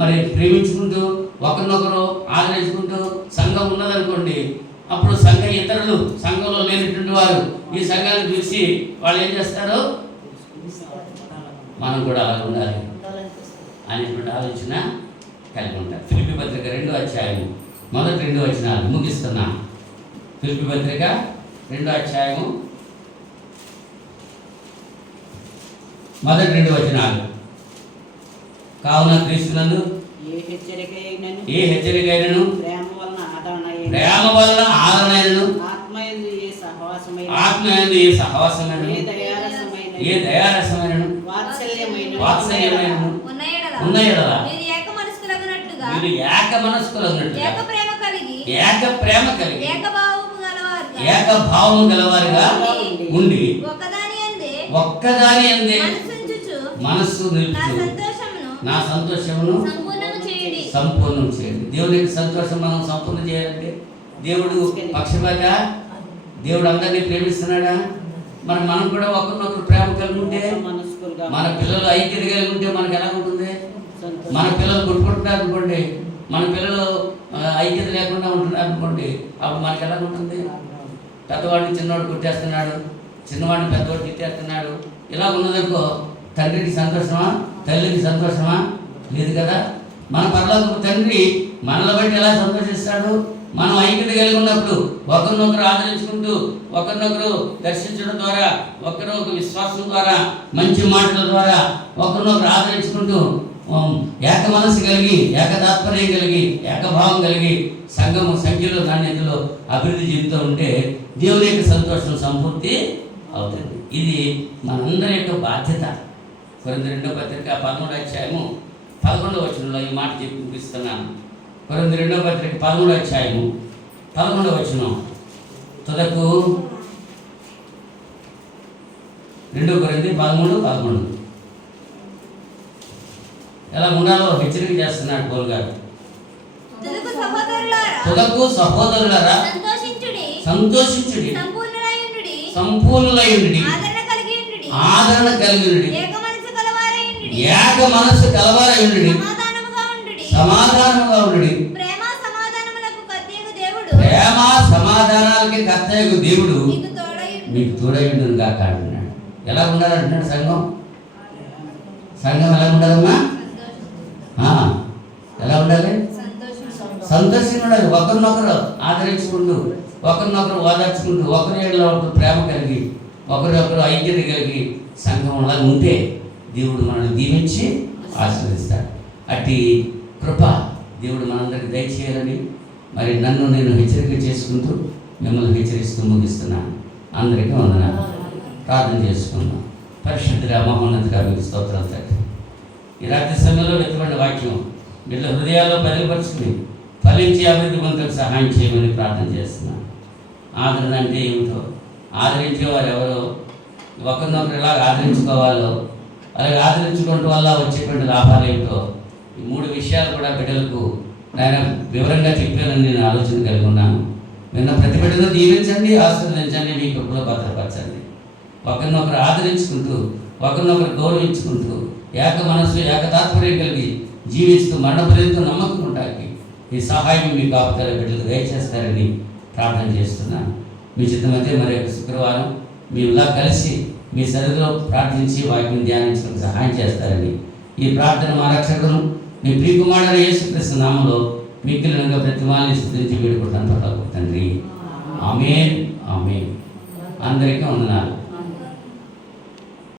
మరి ప్రేమించుకుంటూ ఒకరినొకరు ఆదరించుకుంటూ సంఘం ఉన్నదనుకోండి, అప్పుడు ఇతరులు సంఘంలో లేనటువంటి వారు ఈ సంఘాన్ని చూసి వాళ్ళు ఏం చేస్తారు? మనం కూడా అలా ఉండాలి అనేటువంటి ఆలోచన కలిగి ఉంటారు. ఫిలిప్పీ పత్రిక 2వ అధ్యాయం మొదటి 2 వచనాలు ముగిస్తున్నా. ఫిలిప్పీ పత్రిక 2వ అధ్యాయము మొదటి 2 వచనాలు. కావున క్రీస్తునందు ఏ హెచ్చరిక అయినను ప్రేమ వలన ఆదరణైనను ఆత్మయందు ఏ సహవాసమైనను ఏ దయారసమైనను వాత్సల్యమైనను ఉన్న ఎడల మీరు ఏక మనస్కులగునట్లుగా ఏక ప్రేమ కలిగి ఏక భావము గలవారుగా ఉండి ఒక్కదాని అందే మనస్సు నిలుపుచు నా సంతోషమును సంపూర్ణం చేయండి. దేవునికి సంతోషం మనం సంపూర్ణం చేయాలంటే దేవుడు పక్షపాత, దేవుడు అందరినీ ప్రేమిస్తున్నాడా? మనం కూడా ఒకరినొకరు ప్రేమ కలిగి ఉంటే, మన పిల్లలు ఐక్యత కలిగి ఉంటే మనకు ఎలా ఉంటుంది? మన పిల్లలు కొట్టుకుంటున్నారు అనుకోండి, మన పిల్లలు ఐక్యత లేకుండా ఉంటున్నారు అనుకోండి, అప్పుడు మనకు ఎలా ఉంటుంది? పెద్దవాడిని చిన్నవాడు కొట్టేస్తున్నాడు, చిన్నవాడిని పెద్దవాడు తిట్టేస్తున్నాడు, ఇలా ఉన్నదనుకో తండ్రికి సంతోషమా? తల్లికి సంతోషమా? లేదు కదా. మన పరలోకపు తండ్రి మనలో బట్టి ఎలా సంతోషిస్తాడు? మనం ఐక్యత కలిగి ఉన్నప్పుడు ఒకరినొకరు ఆదరించుకుంటూ ఒకరినొకరు దర్శించడం ద్వారా ఒకరినొకరు విశ్వాసం ద్వారా మంచి మాటల ద్వారా ఒకరినొకరు ఆదరించుకుంటూ ఏక మనసు కలిగి ఏక తాత్పర్యం కలిగి ఏకభావం కలిగి సంఘము సంఖ్యలో నాణ్యతలో అభివృద్ధి చెందుతూ ఉంటే దేవుని యొక్క సంతోషం సంపూర్తి అవుతుంది. ఇది మనందరి యొక్క బాధ్యత. కొరింథీ 2వ పత్రిక 13వ అధ్యాయము 11వ వచనంలో ఈ మాట చెప్పి చూపిస్తున్నాను. కొరింథీ 2వ పత్రిక 13వ అధ్యాయము 11వ వచనం. తుదకు 2 కొరింథీ 13:11 ఎలా ఉండాలో హెచ్చరిక చేస్తున్నాడు పౌలు గారు. తుదకు సహోదరులారా సంతోషించుడి, సంపూర్ణులైయుండుడి, ఆదరణ కలిగియుండుడి, ఏక మనస్సు కలవారయుండుడి, సమాధానముగా ఉండుడి. ప్రేమ సమాధానాలకి కర్తయ్యకు దేవుడు మీకు తోడయుండును గాక అంటున్నాడు. ఎలా ఉండాలంటున్నాడు సంఘం? ఎలా ఉండాలమ్మా? ఎలా ఉండాలి? సంతోషంగా ఉండాలి. ఒకరినొకరు ఆదరించుకుంటూ ఒకరినొకరు ఓదార్చుకుంటూ ఒకరి ఏళ్ళలో ప్రేమ కలిగి ఒకరినొకరు ఐక్యత కలిగి సంఘం అలా ఉంటే దేవుడు మనల్ని దీవించి ఆశీర్వదిస్తాడు. అట్టి కృప దేవుడు మనందరికీ దయచేయాలని మరి నన్ను నేను హెచ్చరిక చేసుకుంటూ మిమ్మల్ని హెచ్చరిస్తూ ముగిస్తున్నాను. అందరికీ వందనాలు. ప్రార్థన చేసుకుందాం. పరిశుద్ధుడా మహోన్నతుడా మీకు స్తోత్రాలు తండ్రి. ఈ రాత్రి సమయంలో వెతుబడిన వాక్యం వీళ్ళ హృదయాల్లో బయలుపరుచుకుని ఫలించి అభివృద్ధి పొందడానికి సహాయం చేయమని ప్రార్థన చేస్తున్నాను. ఆదరణ అంటే ఏమిటో, ఆదరించేవారు ఎవరో, ఒకరినొకరు ఎలా ఆదరించుకోవాలో, అలాగే ఆదరించుకోవడం వల్ల వచ్చేటువంటి లాభాలు ఏమిటో, ఈ 3 విషయాలు కూడా బిడ్డలకు నేను వివరంగా చెప్పానని నేను ఆలోచన కలిగి ఉన్నాను. నిన్న ప్రతి బిడ్డను దీవించండి, ఆశీర్వదించండి, మీ కృపలో భద్రపరచండి. ఒకరినొకరు ఆదరించుకుంటూ ఒకరినొకరు గౌరవించుకుంటూ ఏక మనస్సు ఏక తాత్పర్యం కలిగి జీవిస్తూ మరణపర్యంతో నమ్మకం ఉంటాకి ఈ సహాయం మీ కాపుతాల బిడ్డలు దయచేస్తారని ప్రార్థన చేస్తున్నాను. మీ చిత్తమైతే మరి యొక్క శుక్రవారం మేము ఇలా కలిసి మీ సరిధిలో ప్రార్థించి వాటిని ధ్యానించడానికి సహాయం చేస్తారని ఈ ప్రార్థన మా రక్షకును మీ ప్రియకుమారుడైన యేసుక్రీస్తు నామములో మిక్కిలిగా ప్రతిమాలని స్తుతించి వేడుకుంటాను తండ్రి. ఆమేన్. ఆమేన్. అందరికీ వందనాలు.